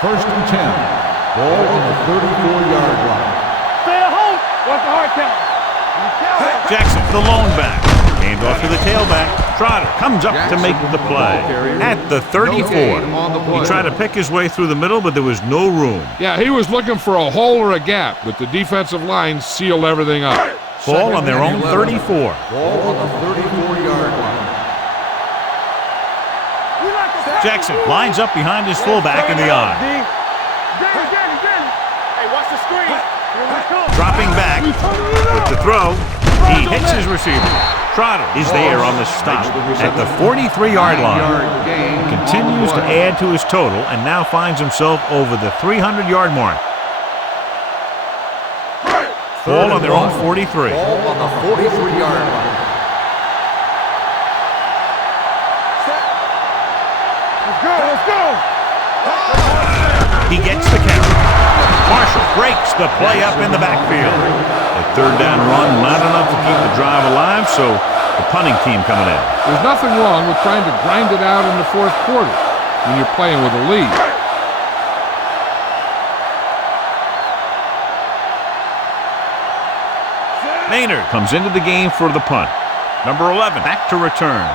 First and 10. Ball on the 34-yard line. Stay at home. What's the hard count? Jackson, the lone back. Hand off to the tailback. Trotter comes up to make the play at the 34. He tried to pick his way through the middle, but there was no room. Yeah, he was looking for a hole or a gap, but the defensive line sealed everything up. Ball on their own 34. Ball on the 34-yard line. Jackson lines up behind his fullback in the eye. Hey, watch the screen. Dropping back with the throw. He hits his receiver. Trotter is there on the stop at the 43-yard line. Continues to add to his total and now finds himself over the 300-yard mark. Ball on their own 43. Ball on the 43-yard line. Let's go. He gets the count. Marshall breaks the play up in the backfield. A third down run, not enough to keep the drive alive, so the punting team coming in. There's nothing wrong with trying to grind it out in the fourth quarter when you're playing with a lead. Maynard comes into the game for the punt. Number 11 back to return.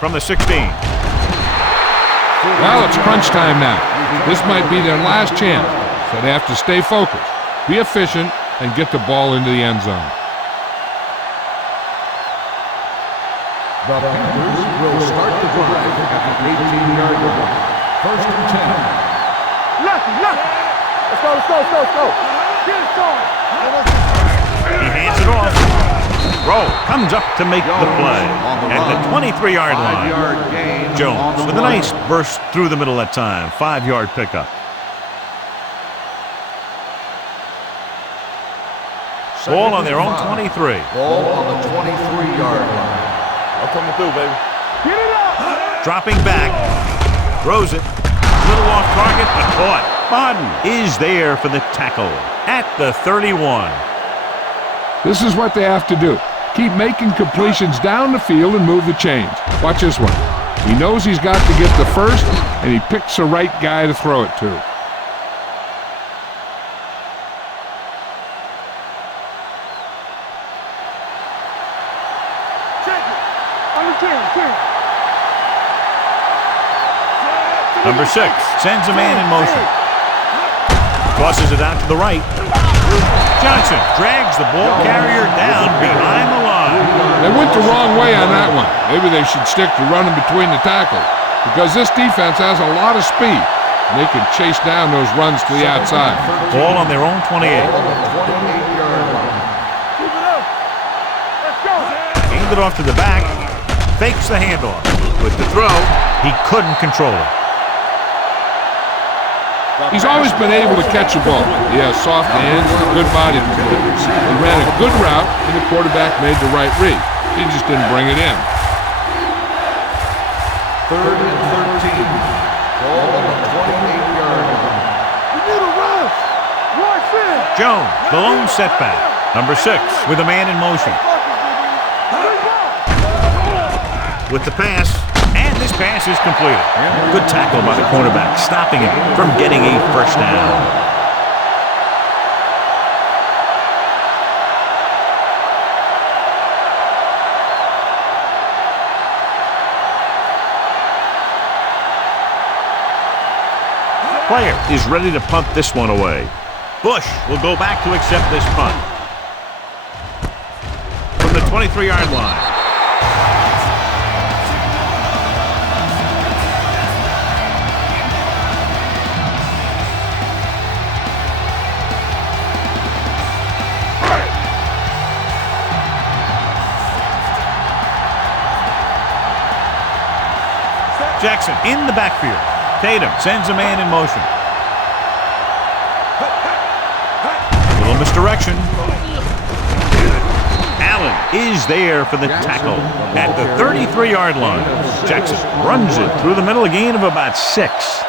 From the 16. Well, it's crunch time now. This might be their last chance, so they have to stay focused, be efficient, and get the ball into the end zone. The Panthers will start the drive at the 18-yard line. First and 10. Lucky. Let's go. Get it going. He hands it off. Rowe comes up to make the play at the 23-yard line. Jones with a nice burst through the middle that time. 5-yard pickup. Ball on their own 23. Ball on the 23-yard line. I'm coming through, baby. Get it up. Dropping back. Throws it. Little off target, but caught. Madden is there for the tackle at the 31. This is what they have to do. Keep making completions down the field and move the chains. Watch this one. He knows he's got to get the first, and he picks the right guy to throw it to. Check it. On the 10. Number 6 sends a man in motion. Tosses it out to the right. Johnson drags the ball carrier down behind the line. They went the wrong way on that one. Maybe they should stick to running between the tackles, because this defense has a lot of speed, and they can chase down those runs to the outside. Ball on their own 28. Ball on the 28-yard line. Keep it up. Let's go. Hand it off to the back. Fakes the handoff. With the throw, he couldn't control it. He's always been able to catch a ball. He has soft hands and good body control. He ran a good route, and the quarterback made the right read. He just didn't bring it in. Third and 13. Ball on the 28-yard line. You need a rush. Rush in. Jones, the lone setback. Number 6 with a man in motion. With the pass, and this pass is completed. Good tackle by the cornerback, stopping him from getting a first down. Player is ready to punt this one away. Bush will go back to accept this punt. From the 23-yard line. Jackson in the backfield. Tatum sends a man in motion. Little misdirection. Allen is there for the tackle at the 33-yard line. Jackson runs it through the middle, a gain of about 6.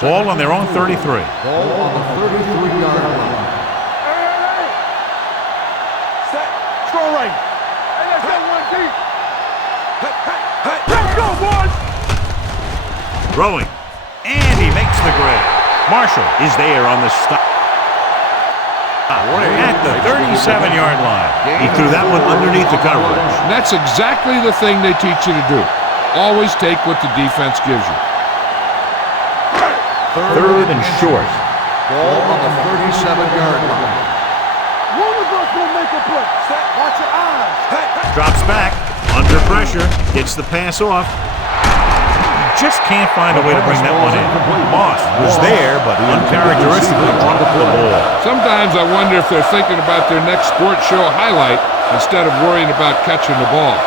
Ball on their own 33. Ball on the 33-yard line. Set. Throw right. Hey, that's that one deep. Let's go, boys. Throwing. And he makes the grab. Marshall is there on the stop. At the 37-yard line. He threw that one underneath the coverage. And that's exactly the thing they teach you to do. Always take what the defense gives you. Third and short. Ball on the 37-yard line. One of us will make a play. Set. Watch your eyes. Drops back. Under pressure. Gets the pass off. Just can't find a way to bring that one in. Moss was there, but uncharacteristically dropped the ball. Sometimes I wonder if they're thinking about their next sports show highlight instead of worrying about catching the ball.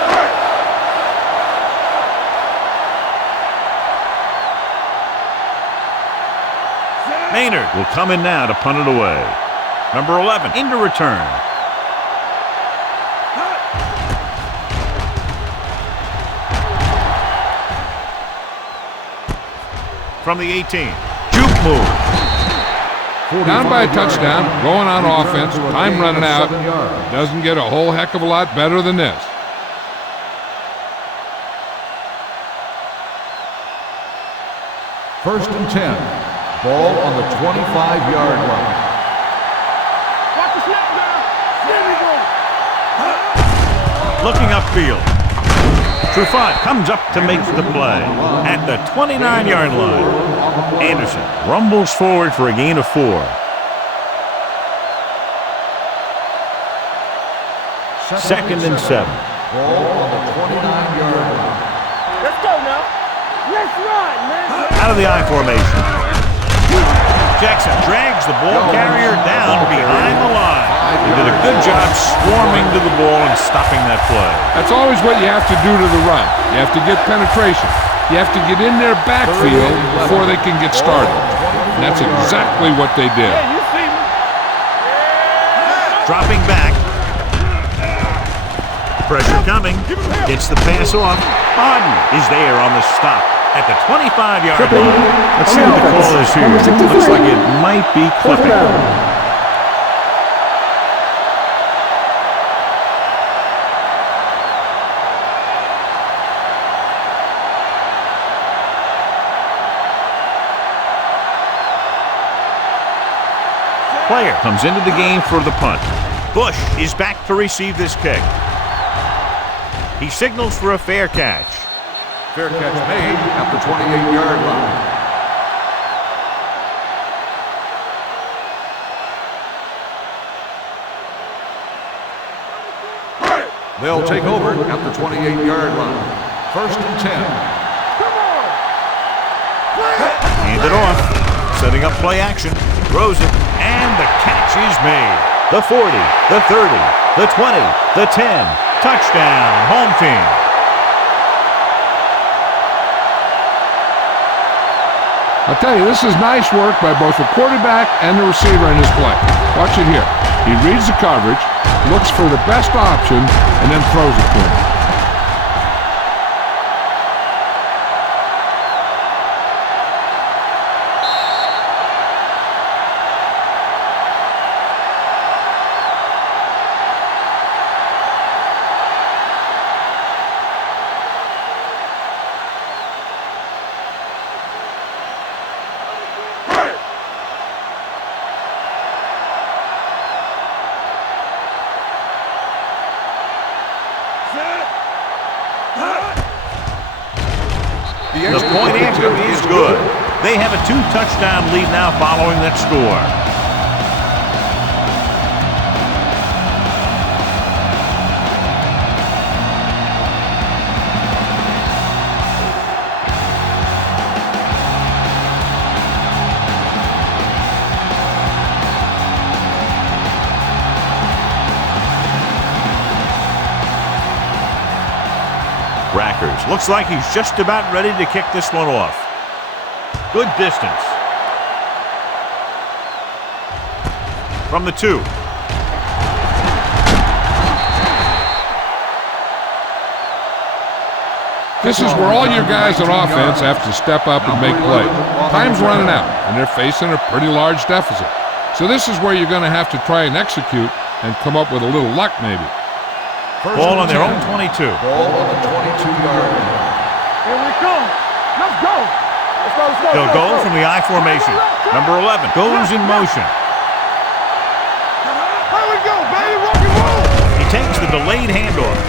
Maynard will come in now to punt it away. Number 11 into return. From the 18. Juke move. Down by a touchdown, going on offense, time running out. Doesn't get a whole heck of a lot better than this. First and 10. Ball on the 25-yard line. Watch the snap now. There we go. Looking upfield. Trufant comes up to make the play at the 29-yard line. Anderson rumbles forward for a gain of 4. Second and 7. Ball on the 29-yard line. Let's go now. Let's run, man. Out of the I formation. Jackson drags the ball carrier down behind the line. He did a good job swarming to the ball and stopping that play. That's always what you have to do to the run. You have to get penetration. You have to get in their backfield before they can get started. And that's exactly what they did. Hey, you see me? Dropping back. Pressure coming. Gets the pass off. Harden is there on the stop at the 25-yard line. Let's see what the call is here. Looks like it might be clipping. Player comes into the game for the punt. Bush is back to receive this kick. He signals for a fair catch. Fair catch made at the 28-yard line. They'll take over at the 28-yard line. First and 10. Come on. Hand it off. Setting up play action. Throws it. And the catch is made. The 40, the 30, the 20, the 10. Touchdown, home team. I'll tell you, this is nice work by both the quarterback and the receiver in this play. Watch it here. He reads the coverage, looks for the best option, and then throws it to him. The point after is good. They have a 2-touchdown lead now following that score. markers. Looks like he's just about ready to kick this one off. Good distance. From the 2. This is where all your guys on offense have to step up and make plays. Time's running out, and they're facing a pretty large deficit. So this is where you're going to have to try and execute and come up with a little luck maybe. Ball on their own 22. Ball on the 22-yard line. Here we come. Let's go. Let's go, let's go. They'll go from the I formation. Number 11 goes in motion. Here we go, baby. Rock and roll. He takes the delayed handoff.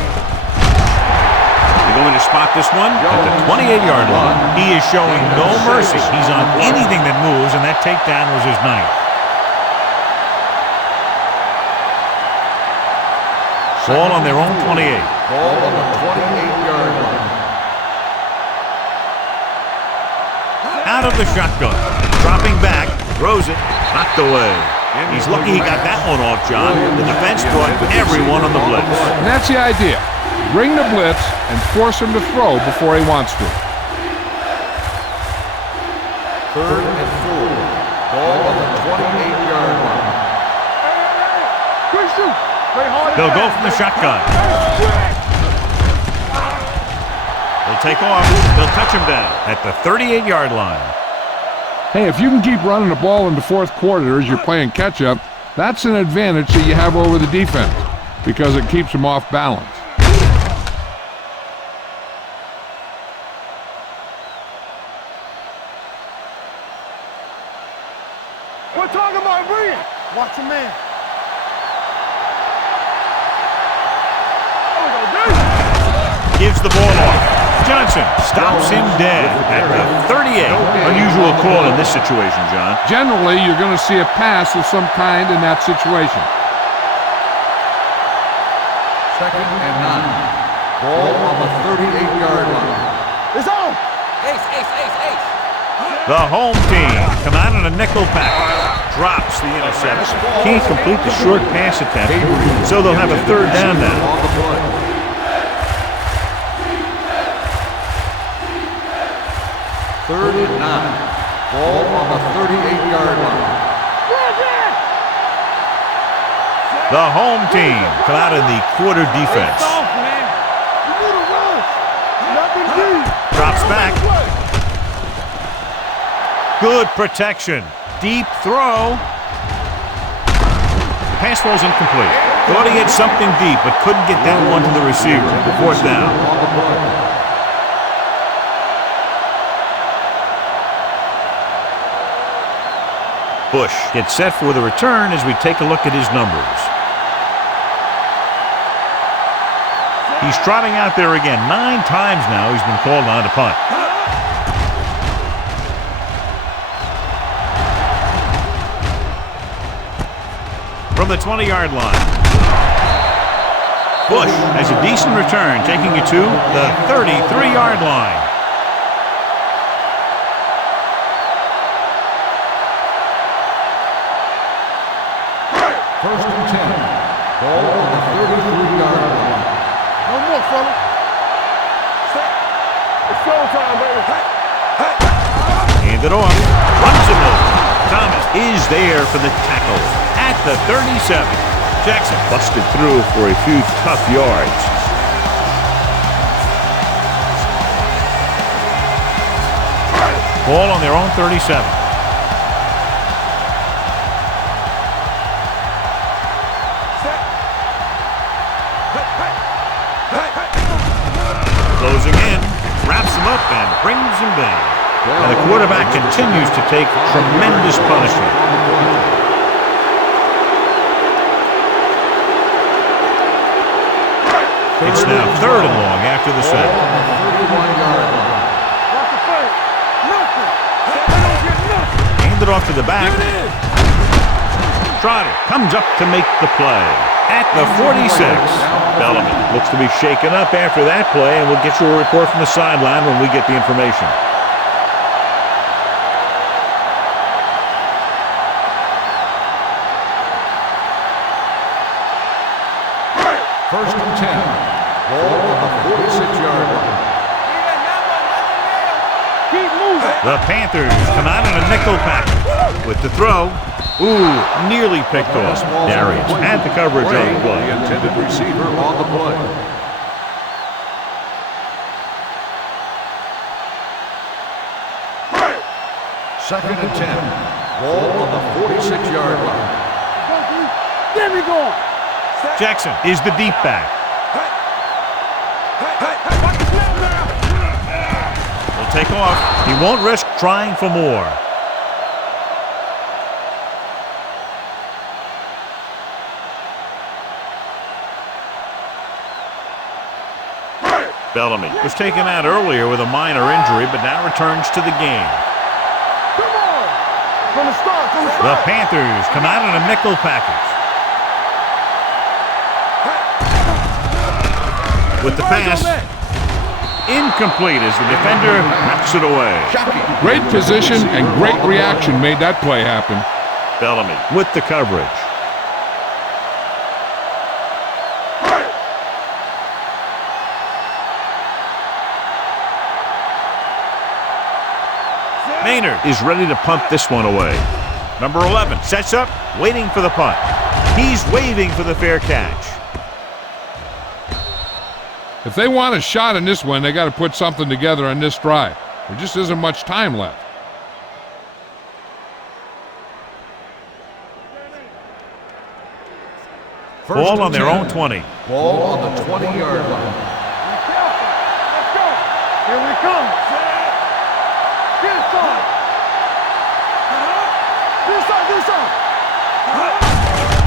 They're going to spot this one at the 28-yard line. He is showing no mercy. He's on anything that moves, and that takedown was his 9th. Ball on their own 28. Ball on the 28-yard line. Out of the shotgun. Dropping back. Throws it. Knocked away. He's lucky he got that one off, John. The defense brought everyone on the blitz. And that's the idea. Bring the blitz and force him to throw before he wants to. 3rd and 4. Ball on the 28-yard line. Quick shoot. They'll go from the shotgun. They'll take off. They'll touch him down at the 38-yard line. Hey, if you can keep running the ball in the 4th quarter as you're playing catch-up, that's an advantage that you have over the defense because it keeps them off balance. We're talking about bringing. Watch your man. Gives the ball off. Johnson stops him dead at the 38. Unusual call in this situation, John. Generally, you're going to see a pass of some kind in that situation. 2nd and 9. Ball on the 38-yard line. It's on. Ace, ace, ace, ace. The home team come out in a nickel package. Drops the interception. Can't complete the short pass attempt, so they'll have a 3rd down now. On the play. 3rd and 9. Ball on the 38-yard line. The home team come out in the quarter defense. Soft, man. You need a run. Nothing deep. Drops back. Good protection. Deep throw. The pass falls incomplete. Thought he had something deep, but couldn't get that one to the receiver. 4th down. On the play. Bush gets set for the return as we take a look at his numbers. He's trotting out there again. 9 times now he's been called on to punt. From the 20-yard line. Bush has a decent return, taking it to the 33-yard line. First and 10. Ball on the 33-yard line. No more, fella. It's showtime, baby. Hand it off. Runs him over. Thomas is there for the tackle at the 37. Jackson busted through for a few tough yards. Ball on their own 37. Closing in, wraps him up and brings him down. And the quarterback continues to take tremendous punishment. It's now 3rd and long after the sack. Hand it off to the back. Trotter comes up to make the play at the 46. Bellamy looks to be shaken up after that play, and we'll get you a report from the sideline when we get the information. First and 10. Ball on the 46-yard line. The Panthers come out in a nickel package with the throw. Ooh, nearly picked off. Darius had the coverage on the play. The intended receiver on the play. Second and 10. Ball on the 46-yard line. Get me going. Jackson is the deep back. Will take off. He won't risk trying for more. Bellamy was taken out earlier with a minor injury, but now returns to the game. From the start. The Panthers come out in a nickel package. With the pass, incomplete as the defender knocks it away. Great position and great reaction made that play happen. Bellamy with the coverage. Maynard is ready to punt this one away. Number 11 sets up, waiting for the punt. He's waving for the fair catch. If they want a shot in this one, they got to put something together on this drive. There just isn't much time left. Ball on their own 20. Ball on the 20-yard line. Let's go. Here we come. Get it started.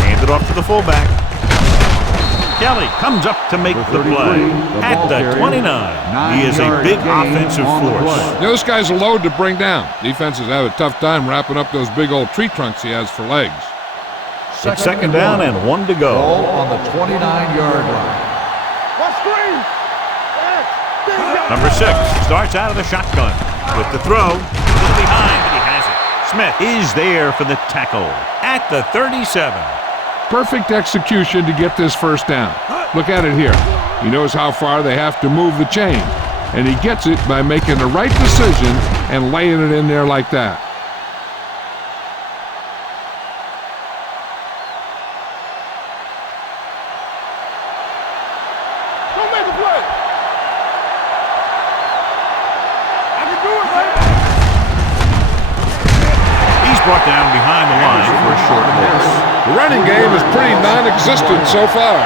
Handed off to the fullback. Kelly comes up to make the play at the 29. He is a big offensive force. Those guys are load to bring down. Defenses have a tough time wrapping up those big old tree trunks he has for legs. It's second down and 1 to go. Ball on the 29-yard line. Number 6 starts out of the shotgun with the throw. A little behind, but he has it. Smith is there for the tackle at the 37. Perfect execution to get this first down. Look at it here. He knows how far they have to move the chain, and he gets it by making the right decision and laying it in there like that. Don't make a play. I can do it, man. He's brought down behind the line for a short loss. The running game is pretty non-existent so far.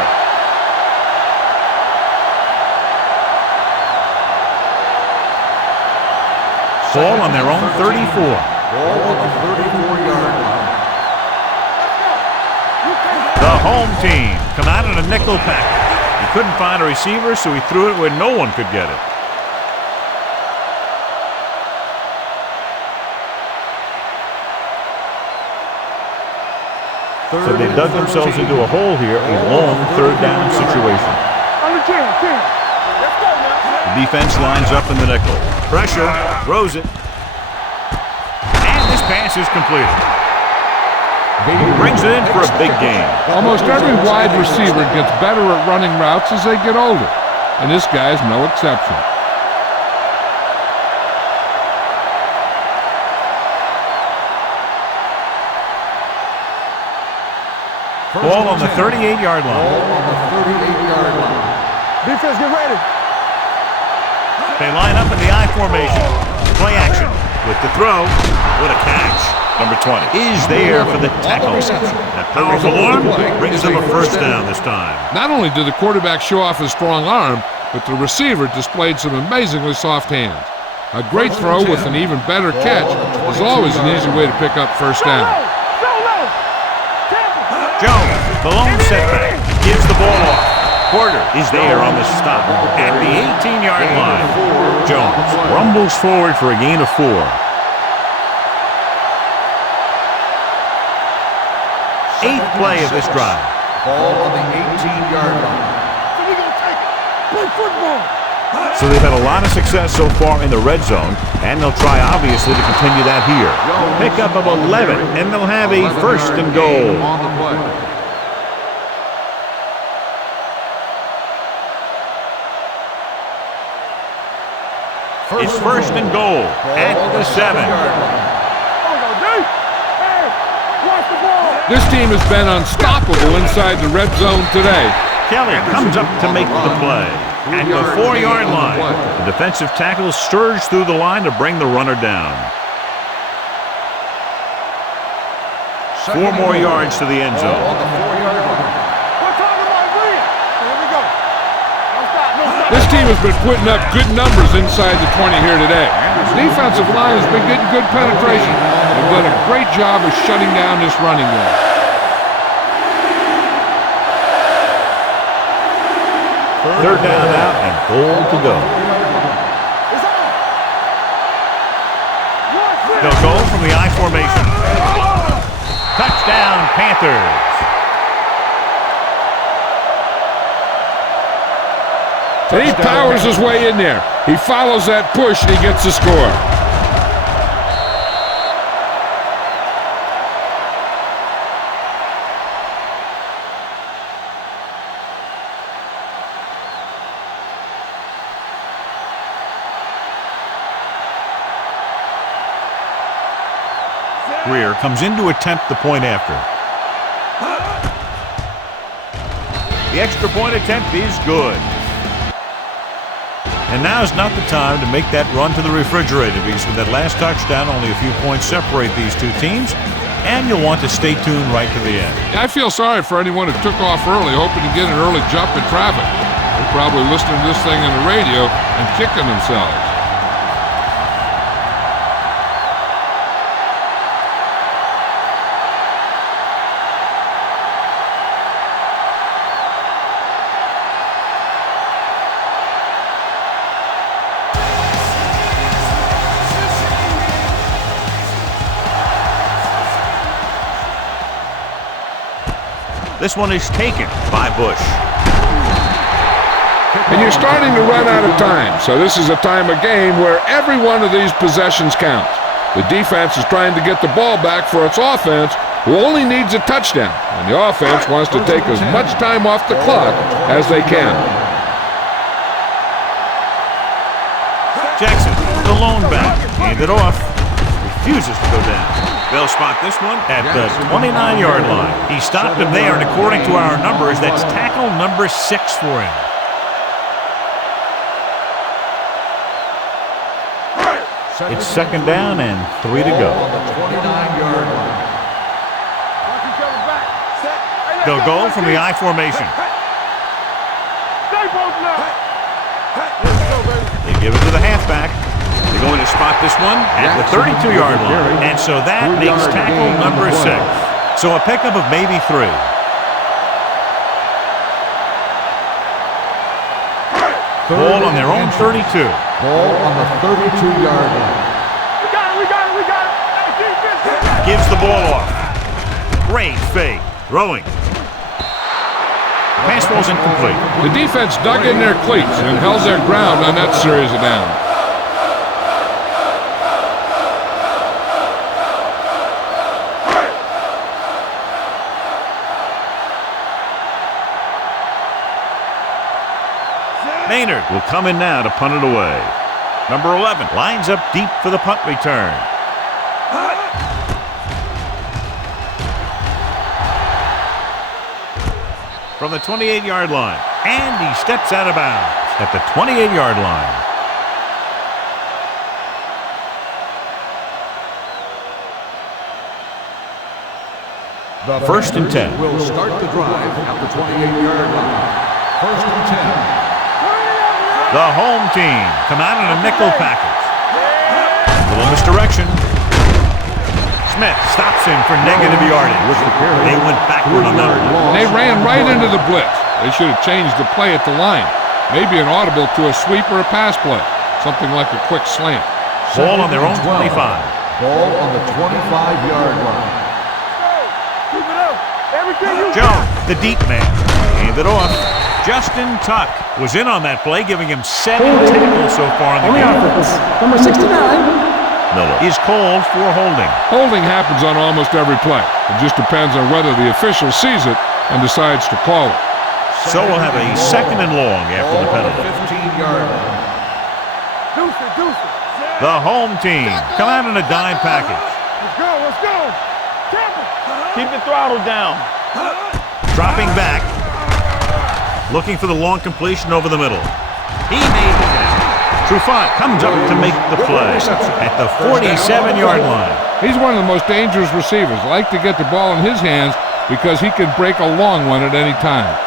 Ball on their own 34. Ball on the 34-yard line. The home team come out in a nickel package. He couldn't find a receiver, so he threw it where no one could get it. So they dug themselves into a hole here, a long third down situation. On the 10. Let's go, man. The defense lines up in the nickel. Pressure, throws it. And this pass is completed. Brings it in for a big gain. Almost every wide receiver gets better at running routes as they get older, and this guy's no exception. Ball on the 38-yard line. Ball on the 38-yard line. Defense, get ready. They line up in the I formation. Play action with the throw. What a catch. Number 20 is there for the tackle. That powerful arm brings them a first down this time. Not only did the quarterback show off his strong arm, but the receiver displayed some amazingly soft hands. A great throw with an even better catch is always an easy way to pick up first down. Jones, the lone setback, gives the ball off. Porter is there on the stop at the 18-yard line. Jones rumbles forward for a gain of 4. Eighth play of this drive. Ball on the 18-yard line. We're going to take it. Play football. So they've had a lot of success so far in the red zone, and they'll try, obviously, to continue that here. Pickup of 11, and they'll have a first and goal. On the play. It's first and goal at the 7. This team has been unstoppable inside the red zone today. Kelly comes up to make the play. At the 4-yard line, the defensive tackle surged through the line to bring the runner down. 4 more yards to the end zone. This team has been putting up good numbers inside the 20 here today. The defensive line has been getting good penetration. They've done a great job of shutting down this running game. Third down now and goal to go. They'll go from the I formation. Touchdown, Panthers. And he powers his way in there. He follows that push and he gets the score. Greer comes in to attempt the point after. The extra point attempt is good. And now's not the time to make that run to the refrigerator, because with that last touchdown, only a few points separate these two teams, and you'll want to stay tuned right to the end. I feel sorry for anyone who took off early, hoping to get an early jump in traffic. They're probably listening to this thing on the radio and kicking themselves. This one is taken by Bush. And you're starting to run out of time, so this is a time of game where every one of these possessions counts. The defense is trying to get the ball back for its offense, who only needs a touchdown, and the offense wants to take as much time off the clock as they can. Jackson, the lone back, handed off, refuses to go down. They'll spot this one at the 29-yard line. He stopped him there, and according to our numbers, that's tackle number 6 for him. It's second down and 3 to go. They'll go from the I formation. They give it to the halfback. They're going to spot this one at the 32-yard line. And so that makes tackle number 6. So a pickup of maybe 3. Ball on their own 32. Ball on the 32-yard line. We got it. Gives the ball off. Great fake. Throwing. Pass ball's incomplete. The defense dug in their cleats and held their ground on that series of downs. Maynard will come in now to punt it away. Number 11 lines up deep for the punt return. From the 28-yard line. And he steps out of bounds at the 28-yard line. First and 10. Will start the drive at the 28-yard line. First and 10. The home team come out in a nickel package. Little misdirection. Smith stops him for negative yardage. They went backward on that one. They ran right into the blitz. They should have changed the play at the line. Maybe an audible to a sweep or a pass play. Something like a quick slant. Ball on their own 25. Ball on the 25-yard line. Keep it up. Everything you Jones, the deep man, handed off. Justin Tuck was in on that play, giving him 7 tackles so far in the On the game. offense, number 69. Miller is called for holding. Holding happens on almost every play. It just depends on whether the official sees it and decides to call it. So we'll have a second and long after the penalty. 15-yard line. Deuce it, The home team come out in a dime package. Let's go, let's go. Keep the throttle down. Dropping back. Looking for the long completion over the middle. He made the catch. Trufant comes up to make the play at the 47-yard line. He's one of the most dangerous receivers. Like to get the ball in his hands because he can break a long one at any time.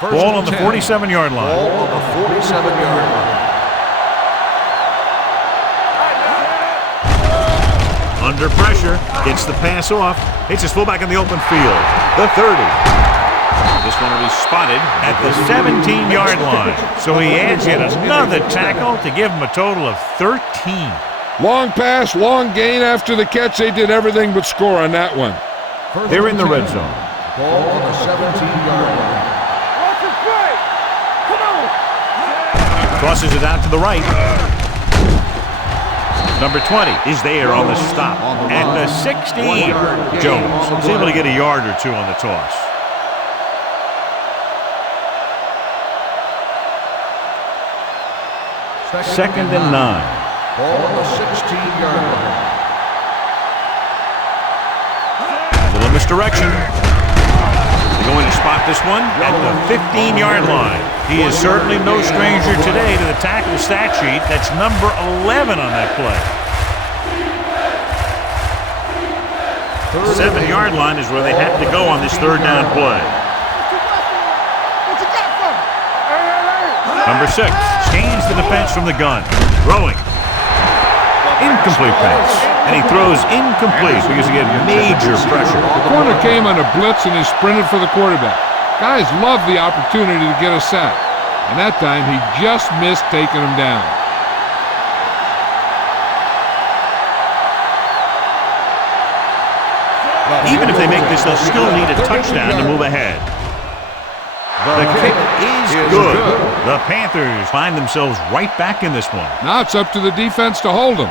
Ball on the 47-yard line. Ball on the 47-yard line. Under pressure, gets the pass off, hits his fullback in the open field. The 30. This one will be spotted at the 17-yard line. So he adds yet another tackle to give him a total of 13. Long pass, long gain after the catch. They did everything but score on that one. They're in the red zone. Ball on the 17-yard line. Crosses it out to the right. Number 20 is there on the stop at the 16. Jones is able to get a yard or two on the toss. Second and 9. Ball on the 16-yard line. Little misdirection. They're going to spot this one at the 15-yard line. He is certainly no stranger today to the tackle stat sheet. That's number 11 on that play. 7-yard line is where they have to go on this third down play. Number 6 change the defense from the gun. Throwing. Incomplete pass. And he throws incomplete because he had major pressure. The corner came on a blitz and he sprinted for the quarterback. Guys love the opportunity to get a sack. And that time he just missed taking him down. Even if they make this, they'll still need a touchdown to move ahead. The kick is good. The Panthers find themselves right back in this one. Now it's up to the defense to hold them.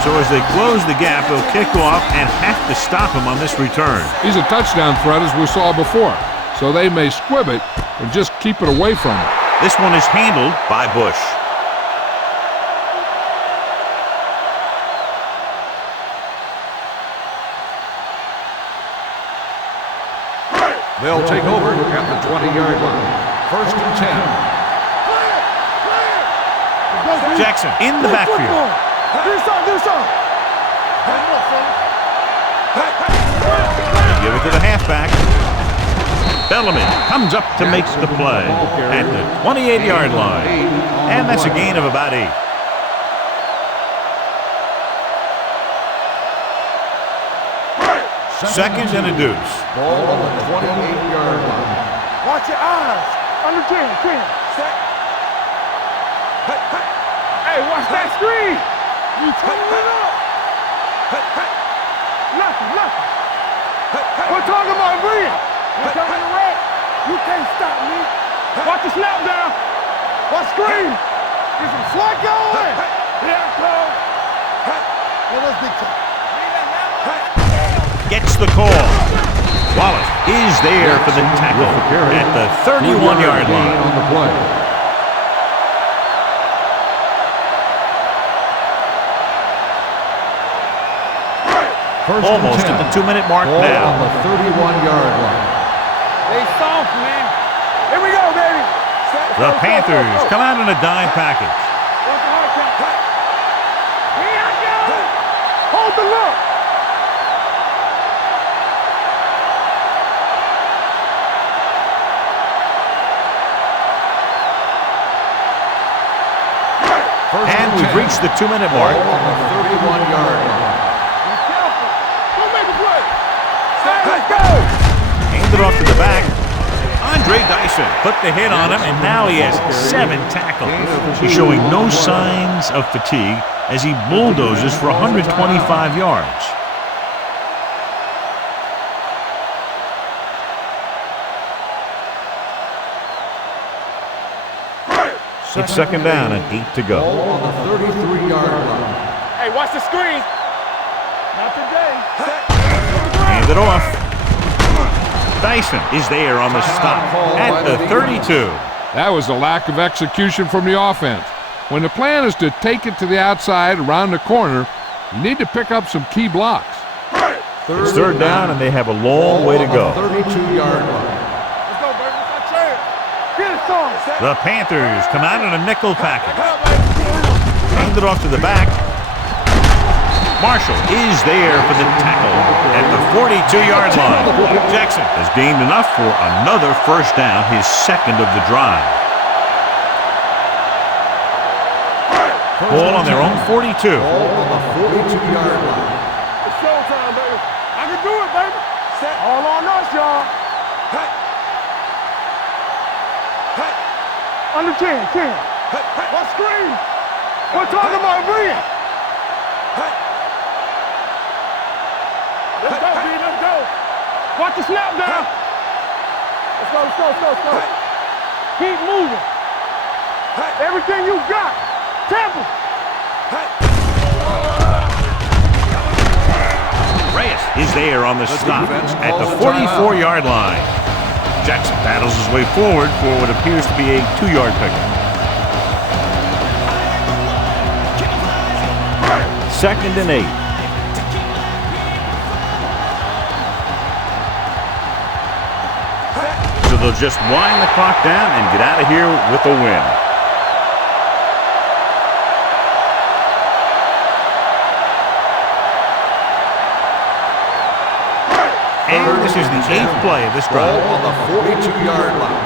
So as they close the gap, they'll kick off and have to stop him on this return. He's a touchdown threat as we saw before. So they may squib it or just keep it away from him. This one is handled by Bush. They'll take over at the 20-yard line. First and 10. Jackson in the backfield. Do something. Give it to the halfback. Bellamy comes up to make the play at the 28-yard line. And that's a gain of about 8. Second and a deuce. Ball on the 28-yard line. Watch your eyes. Under 10. Set. Hey, watch that screen. You turn it up. Nothing. We're talking about Bria. We're talking the red. You can't stop me. Watch the snap down. Watch screen. Get some slack going. Here I come. Well, let's big time. Gets the call. Wallace is there for the tackle at the 31-yard line. On the play. Almost at the 2-minute mark Ball now. on the 31-yard line. They soft, man. Here we go, baby. The Panthers come out in a dime package. Here I go. Hold the look. And we've reached the 2-minute mark. Ball on the 31-yard line. Let's go! Handed off to the back. Dyson put the hit on him, and now he has 7 tackles. He's showing no signs of fatigue as he bulldozes for 125 yards. It's second down and 8 to go. Ball on the 33-yard line. Hey, watch the screen. Not today. Hand it off. Dyson is there on the stop at the 32. That was a lack of execution from the offense. When the plan is to take it to the outside around the corner, you need to pick up some key blocks. It's third down, and they have a long way to go. 32-yard line. Let's go, baby. Let's not trade. Get it, son. The Panthers come out in a nickel package. Hand it off to the back. Marshall is there for the tackle at the 42-yard line. Jackson has gained enough for another first down, his second of the drive. Ball on their own 42. Ball on the 42-yard line. It's showtime, baby. I can do it, baby. All on us, y'all. Under 10, 10. What screen? We're talking about Rhea. Let's go, B, let's go. Watch the snap down. Let's go, let's go, let's go, let's go. Keep moving. Everything you got. Temple. Reyes is there on the stop at the 44-yard line. Jackson battles his way forward for what appears to be a 2-yard pickup. Second and 8. So they'll just wind the clock down and get out of here with a win. And this is the 8th play of this drive. Ball on the 42-yard line.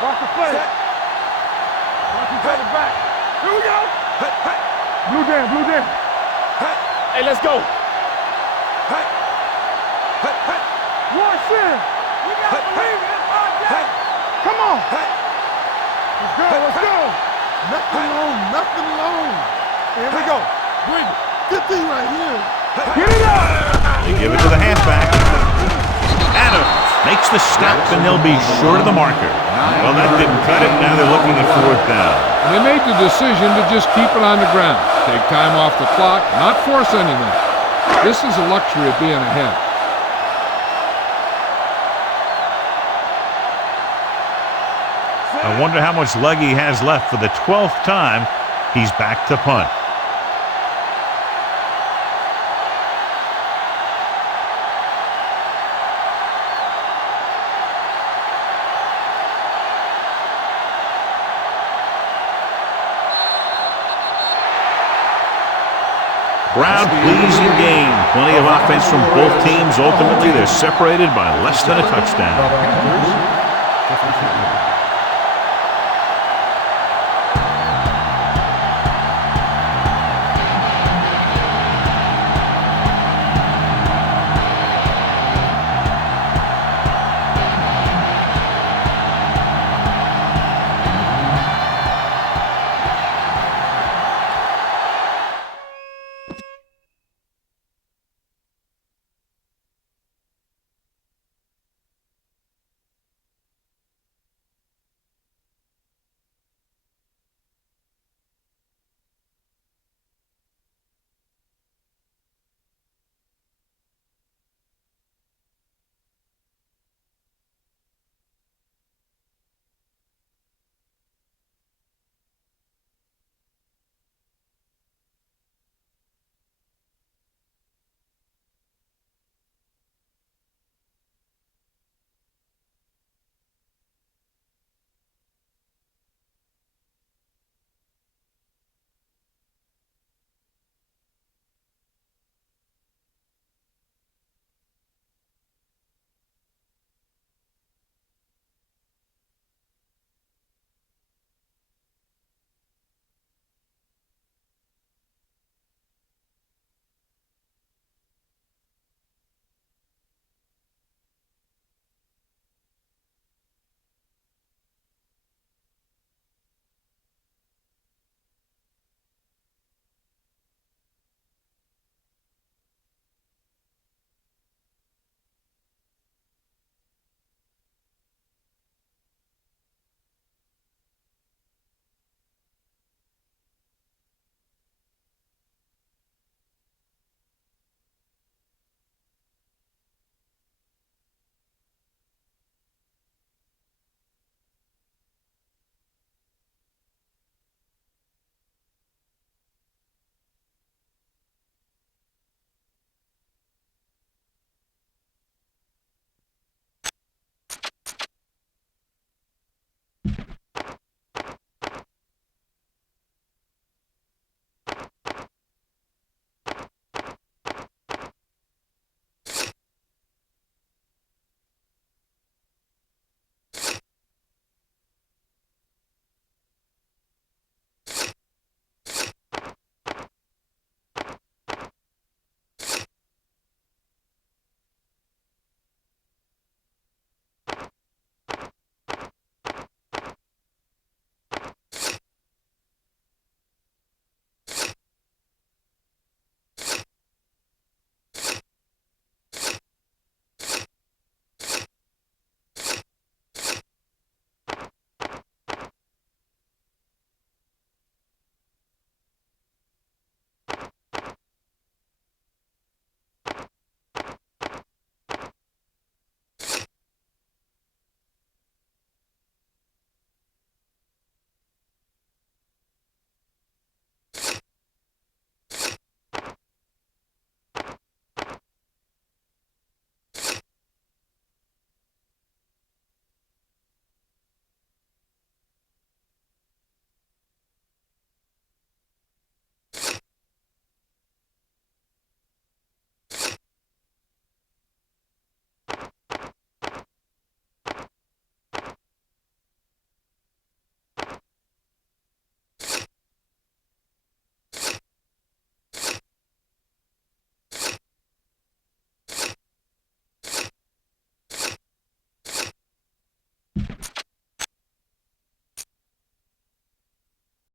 Watch the play. Watch each other back. Here we go. Blue down, blue down. Hey, let's go. Rush in. We got to believe it. Come on. Let's go, let's go. Nothing long. Here we go. Bring it. Good thing right here. Get it up. They give it to the halfback. Adams makes the stop, and they'll be short of the marker. Well, that didn't cut it. Now they're looking at fourth down. They made the decision to just keep it on the ground. Take time off the clock, not force anything. This is a luxury of being ahead. I wonder how much leg he has left. For the 12th time, he's back to punt. Crowd-pleasing game. Plenty of offense from both teams. Ultimately, they're separated by less than a touchdown.